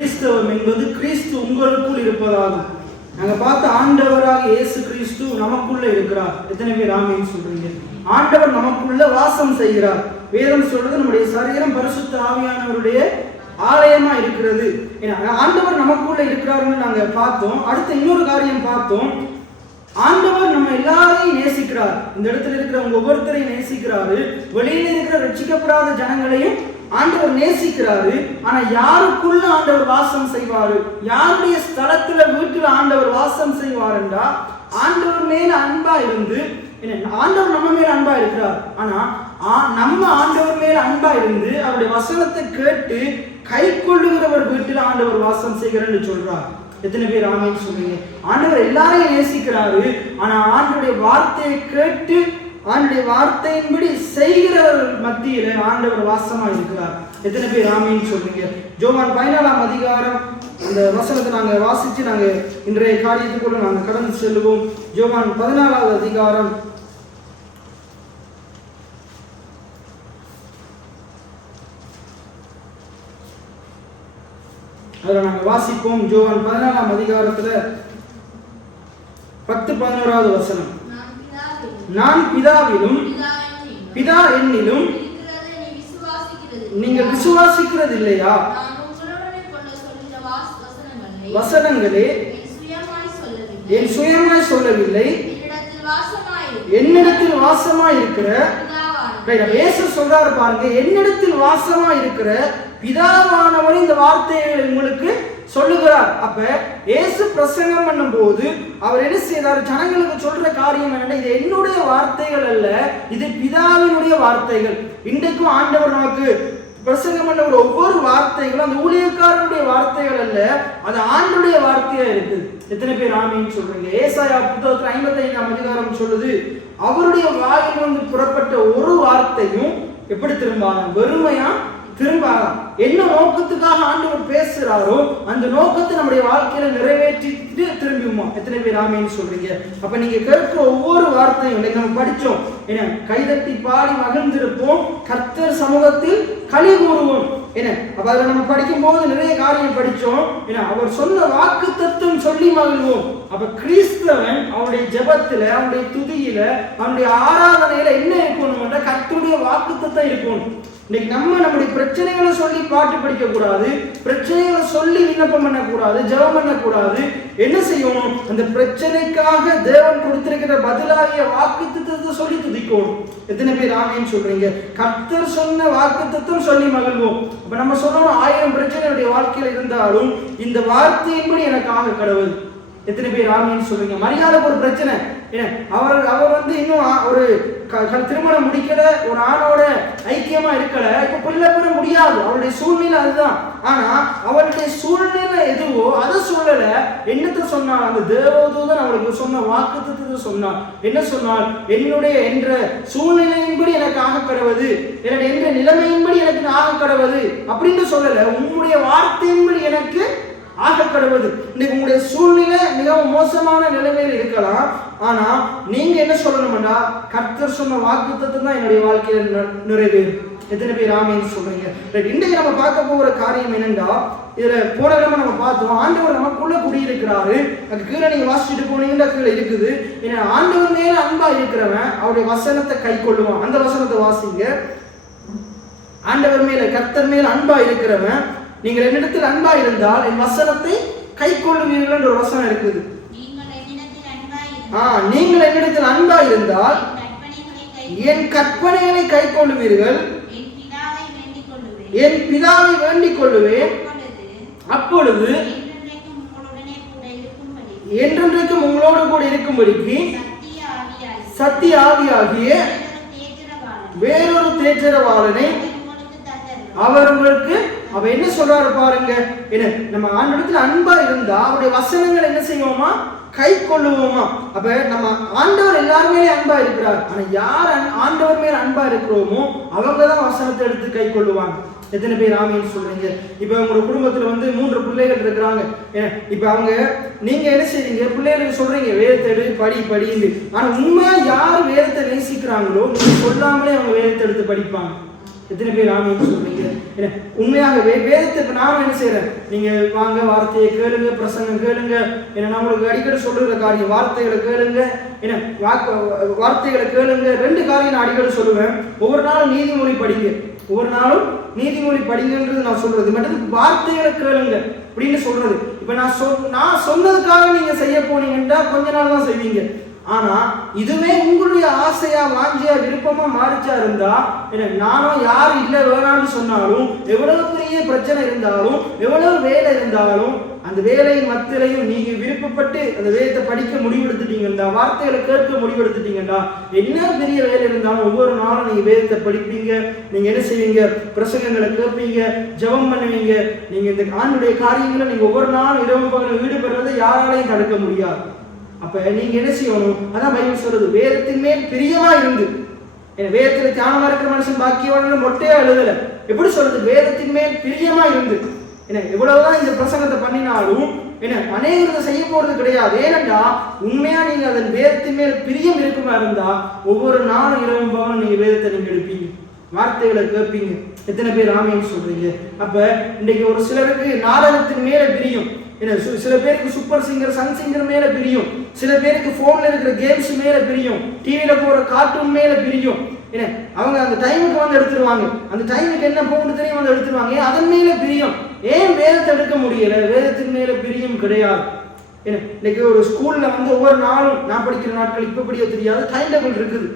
கிறிஸ்தவம் என்பது கிறிஸ்து உங்களுக்குள் இருப்பதாகும். நாங்க பார்த்த ஆண்டவராக இயேசு கிறிஸ்து நமக்குள்ள இருக்கிறார். எத்தனை பேர் ஆமென் சொல்றீங்க? ஆண்டவர் நமக்குள்ள வாசம் செய்கிறார். வேதம் சொல்றது நம்முடைய சரீரம் பரிசுத்த ஆவியானவருடைய ஆலயமா இருக்கிறது. ஆண்டவர் நமக்குள்ள இருக்கிறாருன்னு நாங்க பார்த்தோம். அடுத்து இன்னொரு காரியம் பார்த்தோம். ஆண்டவர் நம்ம எல்லாரையும் நேசிக்கிறார். இந்த இடத்துல இருக்கிறவங்க ஒவ்வொருத்தரையும் நேசிக்கிறாரு. வெளியில இருக்கிற ரட்சிக்கப்படாத ஜனங்களையும் ஆண்டவர் நேசிக்கிறாரு. ஆனா யாருக்குள்ள ஆண்டவர் வாசம் செய்வாரு, யாருடைய ஸ்தலத்துல வீட்டுல ஆண்டவர் வாசம் செய்வாருன்றா ஆண்டவர் மேல அன்பா இருந்து, ஆண்டவர் நம்ம மேல அன்பா இருக்கிறார். ஆனா நம்ம ஆண்டவர் மேல அன்பா இருந்து அவருடைய வசனத்தை கேட்டு கை கொள்ளுகிறவர் வீட்டில் ஆண்டவர் வாசம் செய்கிறார்னு சொல்றார். எத்தனை பேர் ஆமென் சொல்றீங்க? ஆண்டவர் எல்லாரையும் நேசிக்கிறாரு. ஆனா ஆண்டவருடைய வார்த்தையை கேட்டு ஆண்டவருடைய வார்த்தையின்படி செய்கிறவர்கள் மத்தியில ஆண்டவர் வாசமா இருக்கிறார். எத்தனை பேர் ஆமென் சொல்றீங்க? யோவான் 14ஆம் அதிகாரம் அந்த வசனத்தை நாங்க வாசிச்சு நாங்க இன்றைய காரியத்துக்குள்ள நாங்க கடந்து செல்வோம். யோவான் 14ஆவது அதிகாரம் அதில் நாங்கள் வாசிப்போம். யோவான் 14ஆம் அதிகாரத்தில் 10-11வது வசனம். நான் பிதாவிலும் பிதா என்னிலும் நீங்கள் விசுவாசிக்கிறது இல்லையா? வசனங்களே என் சுயமாய் சொல்லவில்லை, என்னிடத்தில் வாசமாய் இருக்கிற இயேசு சொல்றாரு பாருங்க, என்னிடத்தில் வாசமா இருக்கிற பிதாவானவர் இந்த வார்த்தையை உங்களுக்கு சொல்லுகிறார். அப்ப இயேசு பிரசங்கம் பண்ணும் போது அவர் என்ன செய்தார்? ஜனங்களுக்கு சொல்ற காரியம் என்னன்னா, இது என்னுடைய வார்த்தைகள் அல்ல, இது பிதாவினுடைய வார்த்தைகள். இன்றைக்கும் ஆண்டவர் நமக்கு பிரசங்கம் பண்ண ஒவ்வொரு வார்த்தைகளும் அந்த ஊழியக்காரனுடைய வார்த்தைகள் அல்ல, அது ஆண்டவருடைய வார்த்தையா இருக்குது. எத்தனை பேர் ஆமென் சொல்றீங்க? ஏசாயா புத்தகத்துல 55ஆம் அதிகாரம் சொல்லுது, அவருடைய வாயில் வந்து புறப்பட்ட ஒரு வார்த்தையும் எப்படி திரும்பாங்க? வெறுமையா திரும்பாங்க. என்ன நோக்கத்துக்காக ஆண்டவர் பேசுறாரோ அந்த நோக்கத்தை நம்முடைய வாழ்க்கையில நிறைவேற்றிட்டு திரும்பியுமா? எத்தனை பேர் ஆமென் சொல்றீங்க? அப்ப நீங்க கேட்கிற ஒவ்வொரு வார்த்தையும் நம்ம படிச்சோம், என்ன கைதட்டி பாடி மகிழ்ந்திருப்போம், கர்த்தர் சமூகத்தில் களி கூறுவோம். என்ன அப்ப அதுல நம்ம படிக்கும் போது நிறைய காரியம் படிச்சோம். என்ன அவர் சொன்ன வாக்கு தத்துவம் சொல்லி மகிழ்வோம். அப்ப கிறிஸ்தவன் அவனுடைய ஜெபத்துல, அவனுடைய துதியில, அவனுடைய ஆராதனையில என்ன இருக்கணும்? கர்த்தருடைய வாக்கு தத்துவம் இருக்கணும். இன்னைக்கு நம்முடைய பிரச்சனைகளை சொல்லி பாட்டு படிக்க கூடாது, பிரச்சனைகளை சொல்லி விண்ணப்பம் பண்ணக்கூடாது, ஜெபம் பண்ணக்கூடாது. என்ன செய்யணும்? அந்த பிரச்சனைக்காக தேவன் கொடுத்திருக்கிற பதிலாகிய வாக்குத்தத்தத்தை சொல்லி துதிக்கணும். எத்தனை பேர் ஆமென் சொல்றீங்க? கர்த்தர் சொன்ன வாக்குத்தத்தம் சொல்லி மகிழ்வோம். அப்ப நம்ம சொல்லணும், 1000 பிரச்சனையுடைய வாழ்க்கையில இருந்தாலும் இந்த வார்த்தையின்படி எனக்காக கடவுள். எத்தனை பேர் ஆமென் சொல்றீங்க? மரியாதைக்கு ஒரு பிரச்சனை, அவர் வந்து இன்னும் ஒரு திருமணம் முடிக்கல, ஒரு ஆணோட ஐக்கியமா இருக்கல, இப்ப பிள்ளை பெற முடியாது, அவருடைய சூழ்நிலை அதுதான். ஆனா அவருடைய சூழ்நிலை எதுவோ அதை சொல்லல, என்னத்தை சொன்னால்? அந்த தேவதூதன் அவருக்கு சொன்ன வாக்குத்தத்தத்தை சொன்னார். என்ன சொன்னால்? என்னுடைய என்ற சூழ்நிலையின்படி எனக்கு ஆக கடவுது, என்னுடைய என்ற நிலைமையின்படி எனக்கு ஆக கடவுது அப்படின்னு சொல்லல, உங்களுடைய வார்த்தையின்படி எனக்கு ஆக கடவுது. இன்னைக்கு உங்களுடைய சூழ்நிலை மிகவும் மோசமான நிலைமையில் இருக்கலாம், ஆனா நீங்க என்ன சொல்லணும்னா, கர்த்தர் சொன்ன வாக்குத்தத்தம் தான் என்னுடைய வாழ்க்கையில நிறைவேறும். எத்தனை பேர் ஆமென் சொல்றீங்க? இன்றைக்கு நம்ம பார்க்க போகிற காரியம் என்னன்னா, இதுல போன இடமா நம்ம பார்த்தோம், ஆண்டவர் நமக்குள்ள குடியிருக்கிறாரு. அது கீழே நீங்க வாசிச்சுட்டு போனீங்கன்னா கீழே இருக்குது. ஏன்னா ஆண்டவர் மேல அன்பா இருக்கிறவன் அவருடைய வசனத்தை கை கொள்ளுவான். அந்த வசனத்தை வாசிங்க. ஆண்டவர் மேல, கர்த்தர் மேல அன்பா இருக்கிறவன், நீங்கள் என்னிடத்தில் அன்பா இருந்தால் என் வசனத்தை கை கொள்ளுவீர்கள் என்ற ஒரு வசனம் இருக்குது. நீங்கள் என்னிடத்தில் அன்பா இருந்தால் என் கற்பனைகளை கை கொள்ளுவீர்கள், என் பிதாவை வேண்டிக் கொள்ளுவேன், அப்பொழுது என்றென்றைக்கும் உங்களோடு கூட இருக்கும்படிக்கு சத்திய ஆவியாகிய வேறொரு தேற்றரவாளனை அவர் உங்களுக்கு. அவ என்ன சொல்றாரு பாருங்க, என்ன நம்ம ஆண்டவரிடத்தில் அன்பா இருந்தா அவருடைய வசனங்கள் என்ன செய்வோமா? கை கொள்ளுவோமா? அப்ப நம்ம ஆண்டவர் எல்லாருமே அன்பா இருக்கிறார். ஆனா யார் ஆண்டவர் மேல அன்பா இருக்கிறோமோ அவங்கதான் வசனத்தை எடுத்து கை கொள்ளுவாங்க. எத்தனை பேர் ஆமென் சொல்றீங்க? இப்ப உங்களோட குடும்பத்துல வந்து 3 பிள்ளைகள் இருக்கிறாங்க. இப்ப அவங்க நீங்க என்ன செய்றீங்க? பிள்ளைகளுக்கு சொல்றீங்க வேதத்தை எடு, படின்னு. ஆனா உண்மையா யார் வேதத்தை நேசிக்கிறாங்களோ நீங்க சொல்லாமலே அவங்க வேதத்தை எடுத்து படிப்பாங்க. எத்தனை பேர் ஆமீன் சொல்றீங்க? உண்மையாக வேதத்தை இப்ப நாம என்ன செய்யறேன், நீங்க வாங்க வார்த்தையை கேளுங்க, பிரசங்கம் கேளுங்க. ஏன்னா நான் உங்களுக்கு அடிக்கடி சொல்லுற காரியம் வார்த்தைகளை கேளுங்க. ஏன்னா வார்த்தைகளை கேளுங்க. 2 காரியம் நான் அடிக்கடி சொல்லுவேன். ஒவ்வொரு நாளும் நீதிமொழி படிங்க, ஒவ்வொரு நாளும் நீதிமொழி படிங்கன்றது நான் சொல்றது. மட்டும் வார்த்தைகளை கேளுங்க அப்படின்னு சொல்றது. இப்ப நான் சொன்னதுக்காக நீங்க செய்ய போனீங்கன்னா கொஞ்ச நாள் தான் செய்வீங்க. ஆனா இதுவே உங்களுடைய ஆசையா வாஞ்சியா விருப்பமா மாறிச்சா இருந்தா, நானும் யாரு இல்ல வேணான்னு சொன்னாலும், எவ்வளவு பெரிய பிரச்சனை இருந்தாலும், எவ்வளவு வேலை இருந்தாலும், அந்த வேலையின் மத்தியிலையும் நீங்க விருப்பப்பட்டு அந்த வேதத்தை படிக்க முடிவெடுத்துட்டீங்கன்னா, வார்த்தைகளை கேட்க முடிவெடுத்துட்டீங்கன்னா, என்ன பெரிய வேலை இருந்தாலும் ஒவ்வொரு நாளும் நீங்க வேதத்தை படிப்பீங்க. நீங்க என்ன செய்வீங்க, பிரசங்கங்களை கேட்பீங்க, ஜெபம் பண்ணுவீங்க. நீங்க இந்த ஆண்டுடைய காரியங்களை நீங்க ஒவ்வொரு நாளும் இரவு பகலும் ஈடுபடுறதை யாராலையும் தடுக்க முடியாது. அப்ப நீங்க என்ன செய்யணும், அதான் பைபிள் சொல்றது, வேதத்தின் மேல் பிரியமா இருந்து. வேதத்துல தியானமா இருக்கிற மனுஷன் பாக்கியவான் மொட்டையா எழுதல. எப்படி சொல்றது, வேதத்தின் மேல் பிரியமா இருந்து. எவ்வளவுதான் இந்த பிரசங்கத்தை பண்ணினாலும் அநேகத்தை செய்ய போறது கிடையாது. ஏனென்றா உண்மையா நீங்க அதன் வேதத்தின் மேல் பிரியம் இருக்குமா இருந்தா ஒவ்வொரு நாளும் இரவும் பகலும் நீங்க வேதத்தை நீங்க எடுப்பீங்க, வார்த்தைகளை கேட்பீங்க. எத்தனை பேர் ஆமீன் சொல்றீங்க? அப்ப இன்னைக்கு ஒரு சிலருக்கு நாடகத்தின் மேல பிரியம், சில பேருக்கு சூப்பர் சிங்கர் சன் சிங்கர் மேல பிரியும், சில பேருக்கு போன்ல இருக்கிற கேம்ஸ் மேல பிரியும், டிவியில போற கார்ட்டூன் மேல பிரியும். அவங்க அந்த டைமுக்கு வந்து எடுத்துருவாங்க, அந்த டைமுக்கு என்ன போகணும் தெரியும் வந்து எடுத்துருவாங்க. அதன் மேல பிரியம். ஏன் வேதத்தை எடுக்க முடியல? வேதத்தின் மேல பிரியம் கிடையாது. இன்னைக்கு ஒரு ஸ்கூல்ல வந்து ஒவ்வொரு நாளும் நான் படிக்கிற நாட்கள் இப்ப படிக்க தெரியாது, டைம் டேபிள் இருக்குது.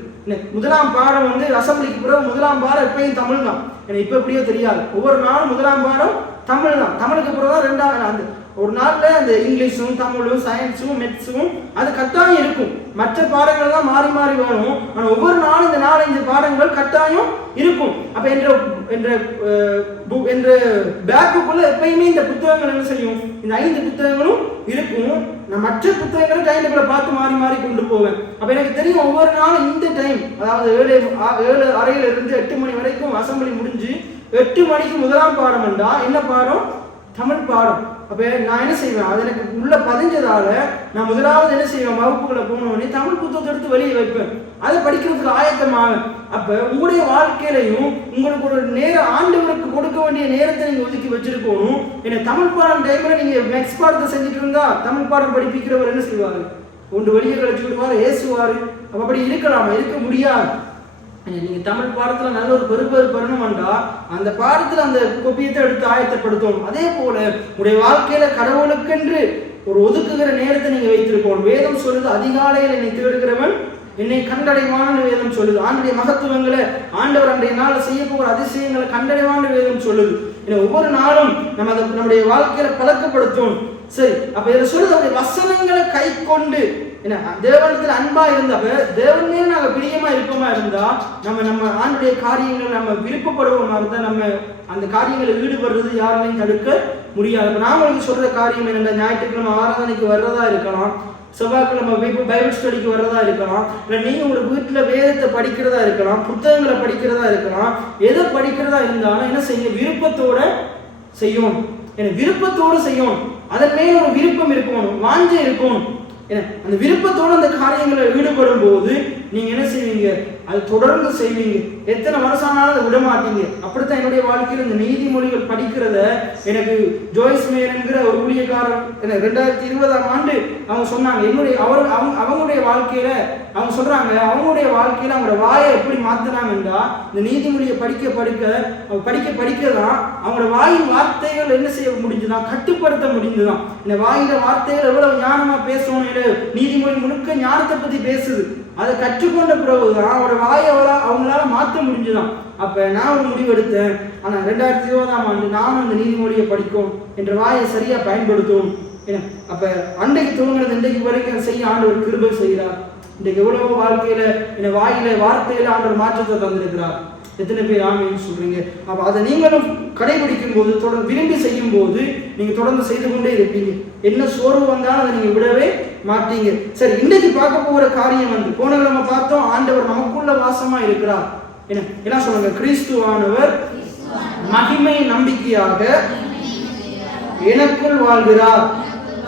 முதலாம் பாடம் வந்து அசம்பிளிக்கு பிறகு முதலாம் பாடம் எப்பயும் தமிழ் தான். இப்ப எப்படியோ தெரியாது. ஒவ்வொரு நாளும் முதலாம் பாடம் தமிழ் தான். தமிழுக்கு பிறகு தான் 2வது அந்த ஒரு நாள்ல அந்த இங்கிலீஷும் தமிழும் சயின்ஸும் மெத்ஸும் அது கட்டாயம் இருக்கும். மற்ற பாடங்கள் தான் மாறி மாறி வரும். ஆனா ஒவ்வொரு நாளும் இந்த 4-5 பாடங்கள் கட்டாயம் இருக்கும். அப்ப என்ற பேக்குக்குள்ள எப்பயுமே இந்த புத்தகங்கள் என்ன செய்யும், இந்த 5 புத்தகங்களும் இருக்கும். நான் மற்ற புத்தகங்களை டைம்ல பார்த்து மாறி மாறி கொண்டு போவேன். அப்ப எனக்கு தெரியும் ஒவ்வொரு நாளும் இந்த டைம், அதாவது 7:30 இருந்து 8 மணி வரைக்கும் அசம்பிளி முடிஞ்சு 8 மணிக்கு முதலாம் பாடம் என்றா என்ன பாடம், தமிழ் பாடம். அப்ப நான் என்ன செய்வேன், அது எனக்கு உள்ள பதிஞ்சதால நான் முதலாவது என்ன செய்வேன், வகுப்புகளை போனோடனே தமிழ் புத்தகத்தை எடுத்து வெளியே வைப்பேன், அதை படிக்கிறதுக்கு ஆயத்தமாவேன். அப்ப உங்களுடைய வாழ்க்கையிலையும் உங்களுக்கு ஒரு நேரம் ஆண்டவருக்கு கொடுக்க வேண்டிய நேரத்தை நீங்க ஒதுக்கி வச்சிருக்கணும். ஏன்னா தமிழ் பாடம் டைம்ல நீங்க மேக்ஸ் பாடத்தை செஞ்சுட்டு இருந்தா தமிழ் பாடம் படிப்பிக்கிறவர் என்ன செய்வாரு, ஒன்று வெளியே கழிச்சு விடுவாரு, ஏசுவாரு. அப்படி இருக்கலாமா? இருக்க முடியாது. நீங்க தமிழ் பாடத்துல நல்ல ஒரு பெறணும்டா அந்த பாடத்துல அந்த கொப்பியத்தை எடுத்து ஆயத்தப்படுத்தணும். அதே போல உடைய வாழ்க்கையில கடவுளுக்கென்று ஒரு ஒதுக்குகிற நேரத்தை நீங்க வைத்திருக்கணும். வேதம் சொல்லுது, அதிகாலையில் என்னை தேடுகிறவன் என்னை கண்டடைவான்னு வேதம் சொல்லுது. ஆண்டுடைய மகத்துவங்களை, ஆண்டவர் அன்றைய நாள் செய்ய போகிற அதிசயங்களை கண்டடைவான்னு வேதம் சொல்லுது. ஒவ்வொரு நாளும் நம்ம அதை நம்முடைய வாழ்க்கையில பழக்கப்படுத்தணும். சரி, அப்ப இதை சொல்லுது, அவருடைய வசனங்களை கை கொண்டு தேவனத்துல அன்பா இருந்தப்ப தேவன் மேல நாங்க பிரியமா இருப்போமா இருந்தா நம்ம ஆண்டுடைய காரியங்கள் நம்ம விருப்பப்படுவோமா இருந்தா நம்ம அந்த காரியங்களை ஈடுபடுறது யாராலையும் தடுக்க முடியாது. நான் உங்களுக்கு சொல்ற காரியம் என்னென்ன, ஞாயிற்றுக்கிழமை ஆராதனைக்கு வர்றதா இருக்கலாம், செவ்வாய்க்கிழமை பைபிள் ஸ்டடிக்கு வர்றதா இருக்கலாம், இல்லை நீங்க உங்க வீட்டுல வேதத்தை படிக்கிறதா இருக்கலாம், புத்தகங்களை படிக்கிறதா இருக்கலாம். எதை படிக்கிறதா இருந்தாலும் என்ன செய்யணும், விருப்பத்தோட செய்யணும். விருப்பத்தோடு செய்யணும். அதன் மேல ஒரு விருப்பம் இருக்கணும், வாஞ்சை இருக்கணும். அந்த விருப்பத்தோடு அந்த காரியங்களை ஈடுபடும் போது நீங்க என்ன செய்வீங்க, அது தொடர்ந்து செய்வீங்க. எத்தனை வருஷமானாலும் அதை விட மாட்டீங்க. அப்படித்தான் என்னுடைய வாழ்க்கையில் இந்த நீதிமொழிகள் படிக்கிறத எனக்கு ஜோய்ஸ் மேயர் என்கிற ஒரு ஊழியக்காரர் 2020ஆம் ஆண்டு அவங்க சொன்னாங்க. அவங்களுடைய வாழ்க்கையில அவங்க சொல்றாங்க, அவங்களுடைய வாழ்க்கையில அவங்களோட வாயை எப்படி மாத்தினாங்கன்னா, இந்த நீதிமொழியை படிக்கதான் அவங்களோட வாயின் வார்த்தைகள் என்ன செய்ய முடிஞ்சுதான், கட்டுப்படுத்த முடிஞ்சுதான். இந்த வாயில வார்த்தைகள் எவ்வளவு ஞானமா பேசணும், நீதிமொழி முழுக்க ஞானத்தை பத்தி பேசுது. அதை கற்றுக்கொண்ட பிறகுதான் அவரோட வாயை அவங்களால மாற்ற முடிஞ்சுதான். அப்ப நான் ஒரு முடிவு எடுத்தேன், ஆனா 2020ஆம் ஆண்டு நானும் அந்த நீதிமொழியை படிக்கும் என்ற வாயை சரியா பயன்படுத்தும். அப்ப அன்றைக்கு துவங்கினது இன்றைக்கு வரைக்கும் செய்ய ஆண்டவர் கிருபை செய்கிறார். இன்றைக்கு எவ்வளவோ வாழ்க்கையில வாயில வார்த்தையில ஆண்டவர் மாற்றத்தை தந்திருக்கிறார். எத்தனை பேர் ஆமீன்னு சொல்றீங்க? அப்ப அதை நீங்களும் கடைபிடிக்கும் போது, தொடர்ந்து விரும்பி செய்யும் போது நீங்க தொடர்ந்து செய்து கொண்டே இருப்பீங்க. என்ன சோர்வு வந்தாலும் அதை நீங்க விடவே மாட்டீங்க. சரி, இன்னைக்கு பார்க்க போகிற காரியம் வந்து போன நம்ம பார்த்தோம், ஆண்டவர் நமக்குள்ள வாசமா இருக்கிறார். என்ன சொல்லுங்க, கிறிஸ்துவானவர் மகிமை நம்பிக்கையாக எனக்குள் வாழ்கிறார்.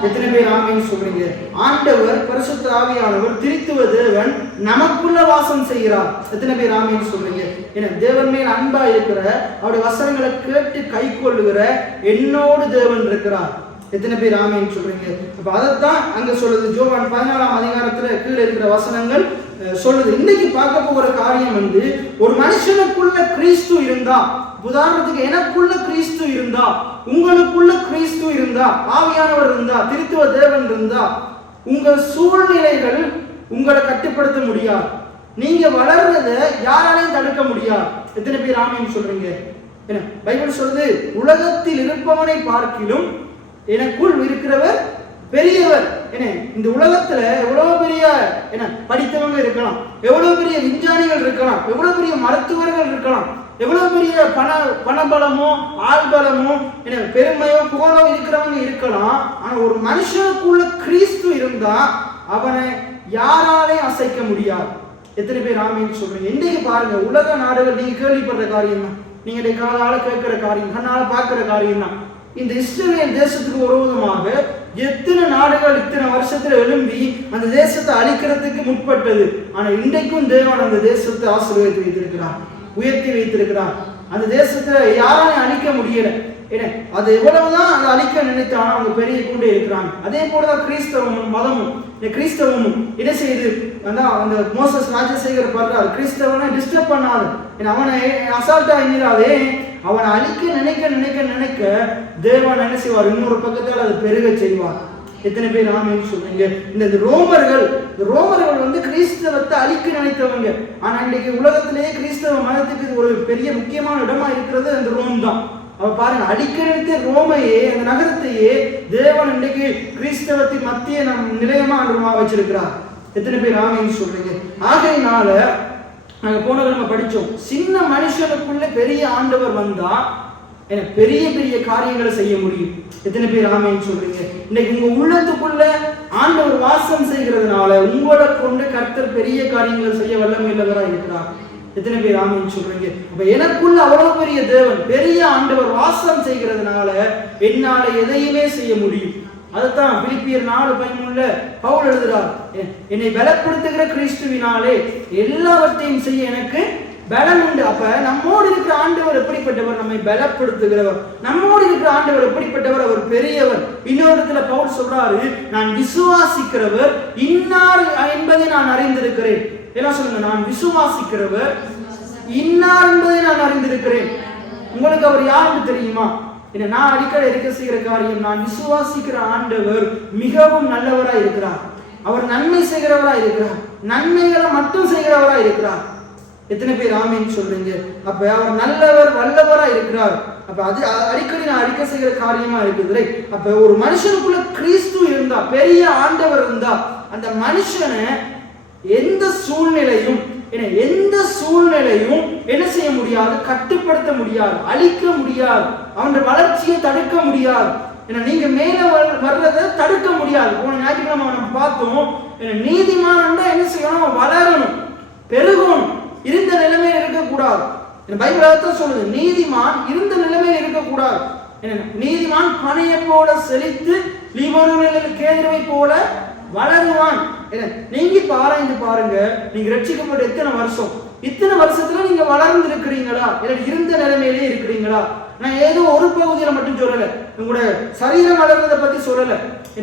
எத்தனை பேர் ஆமென் சொல்றீங்க? ஆண்டவர் பரிசுத்த ஆவியானவர் திரித்துவ தேவன் நமக்குள்ள வாசம் செய்கிறார். எத்தனை பேர் ஆமென் சொல்றீங்க? ஏன்னா தேவன் மேல் அன்பா இருக்கிற, அவருடைய வசனங்களை கேட்டு கை கொள்ளுகிற என்னோடு தேவன் இருக்கிறார். எத்தனை பேர் ஆமென் சொல்றீங்க? அப்ப அதைத்தான் அங்க சொல்லுது. யோவான் 14ஆம் அதிகாரத்துல கீழே இருக்கிற வசனங்கள் சொல்லுது. இன்னைக்கு பார்க்க போகிற காரியம் ஒரு மனுஷனுக்குள்ள கிறிஸ்து இருந்தா, உதாரணத்துக்கு எனக்குள்ள கிறிஸ்து இருந்தா, உங்களுக்குள்ள கிறிஸ்து இருந்தா, ஆவியானவர் இருந்தா, திருத்துவ தேவன் இருந்தா, உங்கள் சூழ்நிலைகள் உங்களை கட்டுப்படுத்த முடியாது. நீங்க வளர்றத யாராலையும் தடுக்க முடியாது. எத்தனை பேர் ஆமென் சொல்றீங்க? என்ன பைபிள் சொல்லுது? உலகத்தில் இருப்பவனை பார்க்கிலும் எனக்குள் இருக்கிறவர் பெரியவர். என்ன இந்த உலகத்துல எவ்வளவு பெரிய படித்தவங்க இருக்கலாம், எவ்வளவு பெரிய விஞ்ஞானிகள் இருக்கலாம், எவ்வளவு பெரிய மருத்துவர்கள் இருக்கலாம், எவ்வளவு பெரிய பணபலமோ ஆள்பலமோ பெருமையோ புகழோ இருக்கிறவங்க இருக்கலாம். ஆனா ஒரு மனுஷனுக்குள்ள கிறிஸ்து இருந்தா அவனை யாராலையும் அசைக்க முடியாது. எத்தனை பேர் ஆமென் சொல்றீங்க? இன்றைக்கு பாருங்க, உலக நாடுகள் நீங்க கேள்விப்படுற காரியம் தான், நீங்க காதால கேட்கிற காரியம், கண்ணால பார்க்கிற காரியம் தான். இந்த இஸ்ரவேல் தேசத்துக்கு விரோதமாக எத்தனை நாடுகள் இத்தனை வருஷத்துல எழும்பி அந்த தேசத்தை அழிக்கிறதுக்கு முற்பட்டது. ஆனா இன்றைக்கும் தேவன் அந்த தேசத்தை ஆசீர்வதித்து வைத்திருக்கிறார், உயர்த்தி வைத்திருக்கிறார். அந்த தேசத்தை யாராலையும் அழிக்க முடியல. ஏன்னா அது எவ்வளவுதான் அதை அழிக்க நினைத்தாலும் அவங்க பெரிய கொண்டே இருக்கிறாங்க. அதே போலதான் கிறிஸ்தவமும் மதமும் கிறிஸ்தவமும் என்ன செய்யுது? அந்த மோசஸ் ராஜசேகர் பண்றாரு, கிறிஸ்தவனை டிஸ்டர்ப் பண்ணாது, அவனை அசால்ட்டா எண்ணிடாதே, அவனை அழிக்க நினைக்க நினைக்க நினைக்க தேவன் என்ன செய்வார்? இன்னொரு பக்கத்தால் அதை பெருக செய்வார். எத்தனை பேர் ஆமென் சொல்றீங்க? இந்த ரோமர்கள் கிறிஸ்தவத்தை அழிக்க நினைத்தவங்க. ஆனா இன்னைக்கு உலகத்திலேயே கிறிஸ்தவ மதத்துக்கு ஒரு பெரிய முக்கியமான இடமா இருக்கிறது அந்த ரோம் தான். அவ பாருங்க, அழிக்க நினைத்த ரோமையே, அந்த நகரத்தையே தேவன் இன்றைக்கு கிறிஸ்தவத்தின் மத்திய நிலையமா வச்சிருக்கிறார். எத்தனை பேர் ஆமென் சொல்றீங்க? ஆகையினால நாங்க போன நம்ம படிச்சோம், சின்ன மனுஷனுக்குள்ள பெரிய ஆண்டவர் வந்தா பெரிய பெரிய காரியங்களை செய்ய முடியும். எத்தனை பேர் ஆமென் சொல்றீங்க? இன்னைக்கு உங்க உள்ளத்துக்குள்ள ஆண்டவர் வாசம் செய்கிறதுனால உங்களை கொண்டு கர்த்தர் பெரிய காரியங்களை செய்ய வல்லமை உள்ளவராக இருக்கிறார். எத்தனை பேர் ஆமென் சொல்றீங்க? அப்ப எனக்குள்ள அவ்வளவு பெரிய தேவன், பெரிய ஆண்டவர் வாசம் செய்கிறதுனால என்னால எதையுமே செய்ய முடியும். அதுதான் பிலிப்பியர் 4:13 பவுல் எழுதுறார், என்னை பலப்படுத்துகிற கிறிஸ்துவினாலே எல்லாவற்றையும் செய்ய எனக்கு பலன் உண்டு. அப்ப நம்மோடு இருக்கிற ஆண்டவர் எப்படிப்பட்டவர்? நம்மை பலப்படுத்துகிறவர். நம்மோடு இருக்கிற ஆண்டவர் எப்படிப்பட்டவர்? அவர் பெரியவர். இன்னொரு இடத்துல பவுல் சொல்றாரு, நான் விசுவாசிக்கிறவர் இன்னார் என்பதை நான் அறிந்திருக்கிறேன். எல்லாம் சொல்லுங்க, நான் விசுவாசிக்கிறவர் இன்னார் என்பதை நான் அறிந்திருக்கிறேன். உங்களுக்கு அவர் யாருன்னு தெரியுமா? நான் அடிக்கடி இருக்க செய்கிற காரியம், நான் விசுவாசிக்கிற ஆண்டவர் மிகவும் நல்லவராய் இருக்கிறார். அவர் நன்மை செய்கிறவராய் இருக்கிறார், நன்மைகளை மட்டும் செய்கிறவராய் இருக்கிறார். எத்தனை பேர் ஆமென் சொல்றீங்க? அப்ப அவர் நல்லவர் வல்லவராய் இருக்கிறார். அப்ப அது அடிக்கடி நான் அறிக்கை செய்கிற காரியமா இருக்குது. அப்ப ஒரு மனுஷனுக்குள்ள கிறிஸ்து இருந்தா, பெரிய ஆண்டவர் இருந்தா, அந்த மனுஷனை எந்த சூழ்நிலையும் என்ன செய்ய முடியாது? கட்டுப்படுத்த முடியாது, அழிக்க முடியாது, அவனுடைய வளர்ச்சியை தடுக்க முடியாது. நீங்க மேல வர்றதை தடுக்க முடியாது. போன ஞாயிற்றுக்கிழமை நம்ம பார்த்தோம், நீதிமான் என்ன செய்யணும்? வளரணும், பெருகணும், இருந்த நிலைமையில் இருக்கக்கூடாது. பைபிள் சொல்லுது, நீதிமான் இருந்த நிலைமையில் இருக்கக்கூடாது. நீதிமான் பனையை போல செழித்து லீபனோனில் கேதுருவை போல வளருவான். நீங்க ஆராய்ந்து பாருங்க, நீங்க ரட்சிக்கப்பட்ட இத்தனை வருஷத்துல நீங்க வளர்ந்து இருக்கிறீங்களா? இருந்த நிலைமையிலே இருக்கிறீங்களா? நான் ஏதோ ஒரு பகுதியில மட்டும் சொல்லல, உங்களுடைய சரீரம் வளர்றதை பத்தி சொல்லல.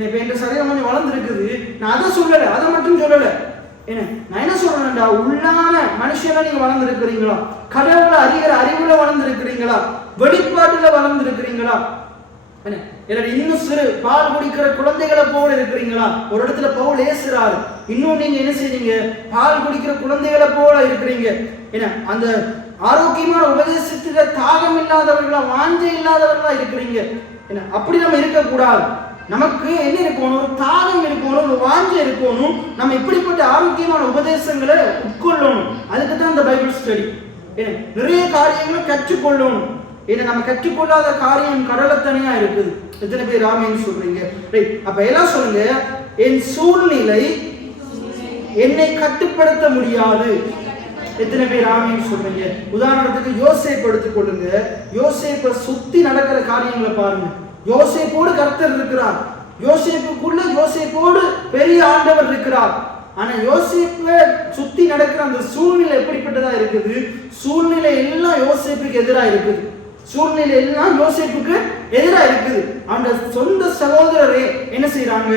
இப்ப என் சரீரம் கொஞ்சம் வளர்ந்து இருக்குது, நான் அதை சொல்லல, அதை மட்டும் சொல்லல. நான் என்ன சொல்றேன்டா, உள்ளான மனுஷனா நீங்க வளர்ந்து இருக்கிறீங்களா? கடவுளை அறிகிற அறிவுல வளர்ந்து இருக்கிறீங்களா? வெளிப்பாட்டுல வளர்ந்து இருக்கிறீங்களா? இன்னும் சிறு பால் குடிக்கிற குழந்தைகளை போல இருக்கிறீங்களா? ஒரு இடத்துல பவுல் ஏசுறாரு, இன்னும் நீங்க என்ன செய்றீங்க? பால் குடிக்கிற குழந்தைகளை போல இருக்கிறீங்க. அந்த ஆரோக்கியமான உபதேசத்துல தாகம் இல்லாதவர்களா, வாஞ்சை இல்லாதவர்களா இருக்கிறீங்க. அப்படி நம்ம இருக்கக்கூடாது. நமக்கு என்ன இருக்கணும்? ஒரு தாகம் இருக்கணும், ஒரு வாஞ்சை இருக்கணும். நம்ம இப்படிப்பட்ட ஆரோக்கியமான உபதேசங்களை உட்கொள்ளணும். அதுக்கு தான் இந்த பைபிள் ஸ்டடி. நிறைய காரியங்களை கற்றுக்கொள்ளணும். நம்ம கற்றுக்கொள்ளாத காரியம் கடலத்தனையா இருக்குது. எத்தனை பேர் ஆமென் சொல்றீங்க? அப்ப எல்லாம் சொல்லுங்க, என் சூழ்நிலை என்னை கட்டுப்படுத்த முடியாது. எத்தனை பேர் ஆமென் சொல்றீங்க? உதாரணத்துக்கு யோசேப்பு எடுத்துக்கொள்ளுங்க. யோசேப்பை சுத்தி நடக்கிற காரியங்களை பாருங்க. யோசேப்போடு கர்த்தர் இருக்கிறார். யோசேப்புக்குள்ள யோசேப்போடு பெரிய ஆண்டவர் இருக்கிறார். ஆனா யோசேப்பை சுத்தி நடக்கிற அந்த சூழ்நிலை எப்படிப்பட்டதா இருக்குது? சூழ்நிலை எல்லாம் யோசேப்புக்கு எதிராக இருக்குது. சூழ்நிலை எல்லாம் யோசேப்புக்கு எதிராக இருக்குது. அவன் சொந்த சகோதரரே என்ன செய்யறாங்க?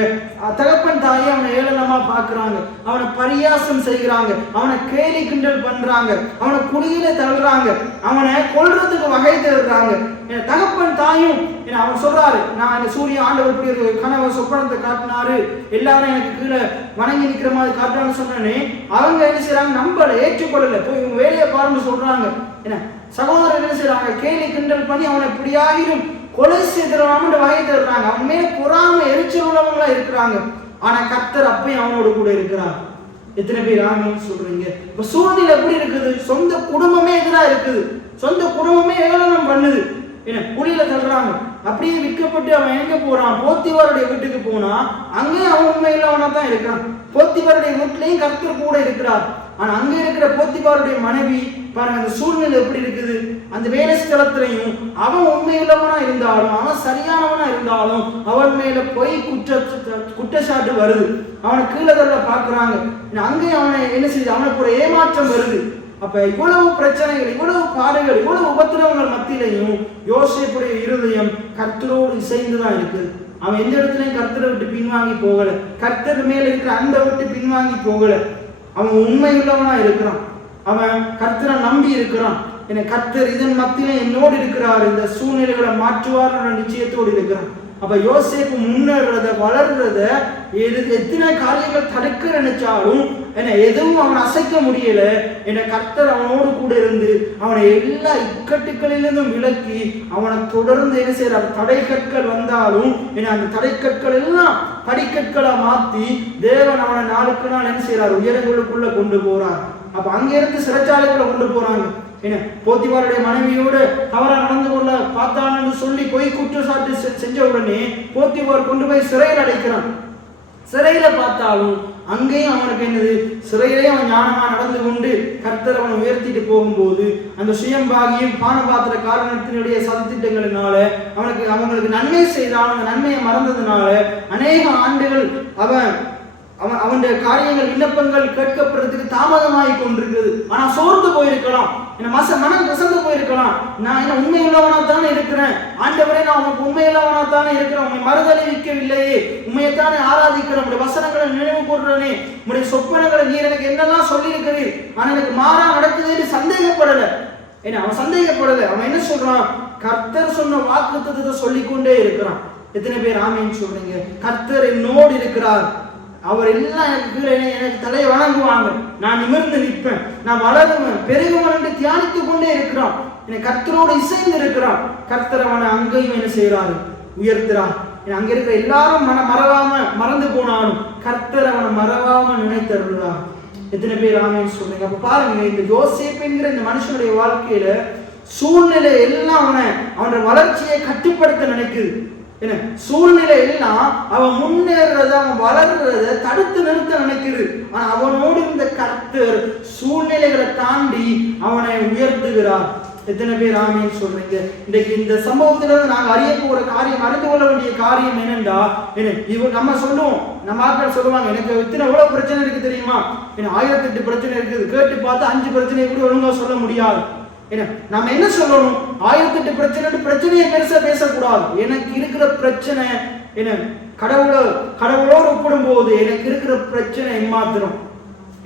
தகப்பன் தாயை அவனை ஏளனமா பாக்குறாங்க, அவனை பரியாசம் செய்கிறாங்க, அவனை கேலி கிண்டல் பண்றாங்க, அவனை குழியில தள்ளுறாங்க, அவனை கொல்றதுக்கு வகை தேடுறாங்க. தகப்பன் தாயும் அவன் சொல்றாரு, நான் சூரிய ஆண்டவர் இப்படி ஒரு கனவு சொப்பனத்தை காட்டினாரு, எல்லாரும் எனக்கு கீழே வணங்கி நிக்கிற மாதிரி காட்டுறான்னு சொன்னே, அவங்க என்ன செய்யறாங்க? நம்மளை ஏற்றுக்கொள்ளல, போய் இவங்க வேலையை பாருன்னு சொல்றாங்க. என்ன சகோதரர் என்ன செய்யறாங்க? கேலி கிண்டல் பண்ணி அவனை எப்படியாகிடும் கொலை செய்யறான்னு வகை தருறாங்க. அவன் மேல பொறாம எரிச்சல் உள்ளவங்களா இருக்கிறாங்க. ஆனா கர்த்தர் அப்பயும் அவனோட கூட இருக்கிறார். எத்தனை பேர் ஆமீன் சொல்றீங்க? இப்ப சூழ்நிலை எப்படி இருக்குது? சொந்த குடும்பமே எதிரா இருக்குது, சொந்த குடும்பமே ஏளனம் பண்ணுது. என்ன குழியில தள்ளுறாங்க. அப்படியே விற்கப்பட்டு அவன் எங்க போறான்? போத்திபாருடைய வீட்டுக்கு போனா அங்கேயும் அவன் உண்மையில அவனா தான் இருக்கிறான். போத்திபாருடைய வீட்லயும் கர்த்தர் கூட இருக்கிறார். ஆனா அங்க இருக்கிற போத்திபாருடைய மனைவி பாருங்க, அந்த சூழ்நிலை எப்படி இருக்குது? அந்த வேலை ஸ்தலத்திலையும் அவன் உண்மையுள்ளவனா இருந்தாலும், அவன் சரியானவனா இருந்தாலும், அவன் மேல போய் குற்றச்சாட்டு வருது. அவனை கீழே தள்ள பாக்குறாங்க. அங்கேயும் அவனை என்ன செய்யுது? அவனுக்கு ஒரு ஏமாற்றம் வருது. அப்ப இவ்வளவு பிரச்சனைகள், இவ்வளவு பாடுகள், இவ்வளவு உபத்திரவங்கள் மத்தியிலையும் யோசேப்புடைய இருதயம் கர்த்தரோடு இசைந்துதான் இருக்குது. அவன் எந்த இடத்துலையும் கர்த்தரை விட்டு பின்வாங்கி போகல, கர்த்தர் மேல இருக்கிற அன்பை விட்டு பின்வாங்கி போகல. அவன் உண்மையுள்ளவனா இருக்கிறான், அவன் கர்த்தரை நம்பி இருக்கிறான். என கர்த்தர் இதன் மத்தியில என்னோடு இருக்கிறார், இந்த சூழ்நிலைகளை மாற்றுவார் நிச்சயத்தோடு இருக்கிறான். அப்ப யோசேப்பு முன்னேறத வளர்றத எத்தனை காரியங்கள் தடுக்க நினைச்சாலும் எதுவும் அவன் அசைக்க முடியல. என கர்த்தர் அவனோடு கூட இருந்து அவனை எல்லா இக்கட்டுகளிலிருந்தும் விலக்கி அவனை தொடர்ந்து என்ன செய்யறார்? தடை கற்கள் வந்தாலும் அந்த தடை கற்கள் எல்லாம் படிக்கற்களா மாத்தி தேவன் அவனை நாளுக்கு நாள் என்ன செய்யறார்? உயரங்களுக்குள்ள கொண்டு போறார். அப்ப அங்கிருந்து சிறைச்சாலைக்குள்ள கொண்டு போறாங்க. என்ன போத்திபாருடைய மனைவியோடு தவறா நடந்து கொள்ள பார்த்தான்னு சொல்லி போய் குற்றச்சாட்டு செஞ்ச உடனே போத்திபார் கொண்டு போய் சிறையில் அடைக்கிறான். சிறையில பார்த்தாலும் அங்கேயும் அவனுக்கு என்னது? சிறையிலே அவன் ஞானமா நடந்து கொண்டு கர்த்தர் அவனை உயர்த்திட்டு போகும்போது அந்த சுயம்பாகியும் பானபாத்திர காரணத்தினுடைய சதித்திட்டங்களினால அவங்களுக்கு நன்மை செய்தாலும் அந்த நன்மையை மறந்ததுனால அநேக ஆண்டுகள் அவனுடைய காரியங்கள் விண்ணப்பங்கள் கேட்கப்படுறதுக்கு தாமதமாகி கொண்டிருக்குது. ஆனா சோர்ந்து போயிருக்கலாம், மனம் கசந்து போயிருக்கலாம். நான் என்ன உண்மையுள்ளவனா தானே இருக்கிறேன் ஆண்டவரே, நான் உனக்கு உண்மையுள்ளவனா தானே இருக்கிறேன், உண்மை மறுதளிக்கவில்லையே, உண்மையைத்தானே ஆராதிக்கிறேன், உங்களுடைய வசனங்களை நினைவு கூறுறனே, உங்களுடைய சொப்பனங்களை நீர் எனக்கு என்னெல்லாம் சொல்லி இருக்கிறீர், ஆனா எனக்கு மாறா நடக்குதுன்னு சந்தேகப்படல. ஏன்னா அவன் சந்தேகப்படல. அவன் என்ன சொல்றான்? கர்த்தர் சொன்ன வாக்குத்தத்தத்தை சொல்லிக்கொண்டே இருக்கிறான். எத்தனை பேர் ஆமீன் சொல்றீங்க? கர்த்தர் என்னோடு இருக்கிறார், அவர் எல்லாம் எனக்கு தலையை வணங்குவாங்க, நான் நிமிர்ந்து நிற்பேன், நான் வளருவேன், பெருகுவன் என்று தியானித்துக் கொண்டே இருக்கிறான். கர்த்தரோடு இசைந்து இருக்கிறான். கர்த்தர் அவனை அங்கேயும் என்ன செய்யறாரு? உயர்த்துறான். அங்க இருக்கிற எல்லாரும் மறந்து போனாலும் கர்த்தர் அவனை மறவாம நினைத்தருள்ளார். எத்தனை பேர் ஆமீன் சொல்றீங்க? அப்ப பாருங்க, இந்த யோசேப்பு என்கிற இந்த மனுஷனுடைய வாழ்க்கையில சூழ்நிலை எல்லாம் அவனுடைய வளர்ச்சியை கட்டுப்படுத்த நினைக்குது. என்ன சூழ்நிலை எல்லாம் அவன் முன்னேறத, அவன் வளர்றத தடுத்து நிறுத்த நினைக்குது. ஆனா அவனோடு இருந்த கர்த்தர் சூழ்நிலைகளை தாண்டி அவனை உயர்த்துகிறார். எத்தனை பேர் ஆமீன் சொல்றீங்க? இன்றைக்கு இந்த சம்பவத்திலிருந்து நாங்கள் அறிய போற காரியம், அறிந்து கொள்ள வேண்டிய காரியம் என்னென்றா, நம்ம சொல்லுவோம், நம்ம ஆட்கள் சொல்லுவாங்க, எனக்கு இத்தனை எவ்வளவு பிரச்சனை இருக்கு தெரியுமா, 1008 பிரச்சனை இருக்குது, கேட்டு பார்த்து 5 பிரச்சனையை கூட ஒழுங்கா சொல்ல முடியாது. நம்ம என்ன சொல்லணும்? 1008 பிரச்சனையை பெருசா பேசக்கூடாது. எனக்கு இருக்கிற பிரச்சனை என்ன, கடவுளோடு ஒப்பிடும் போது எனக்கு இருக்கிற பிரச்சனை எம்மாத்திரம்.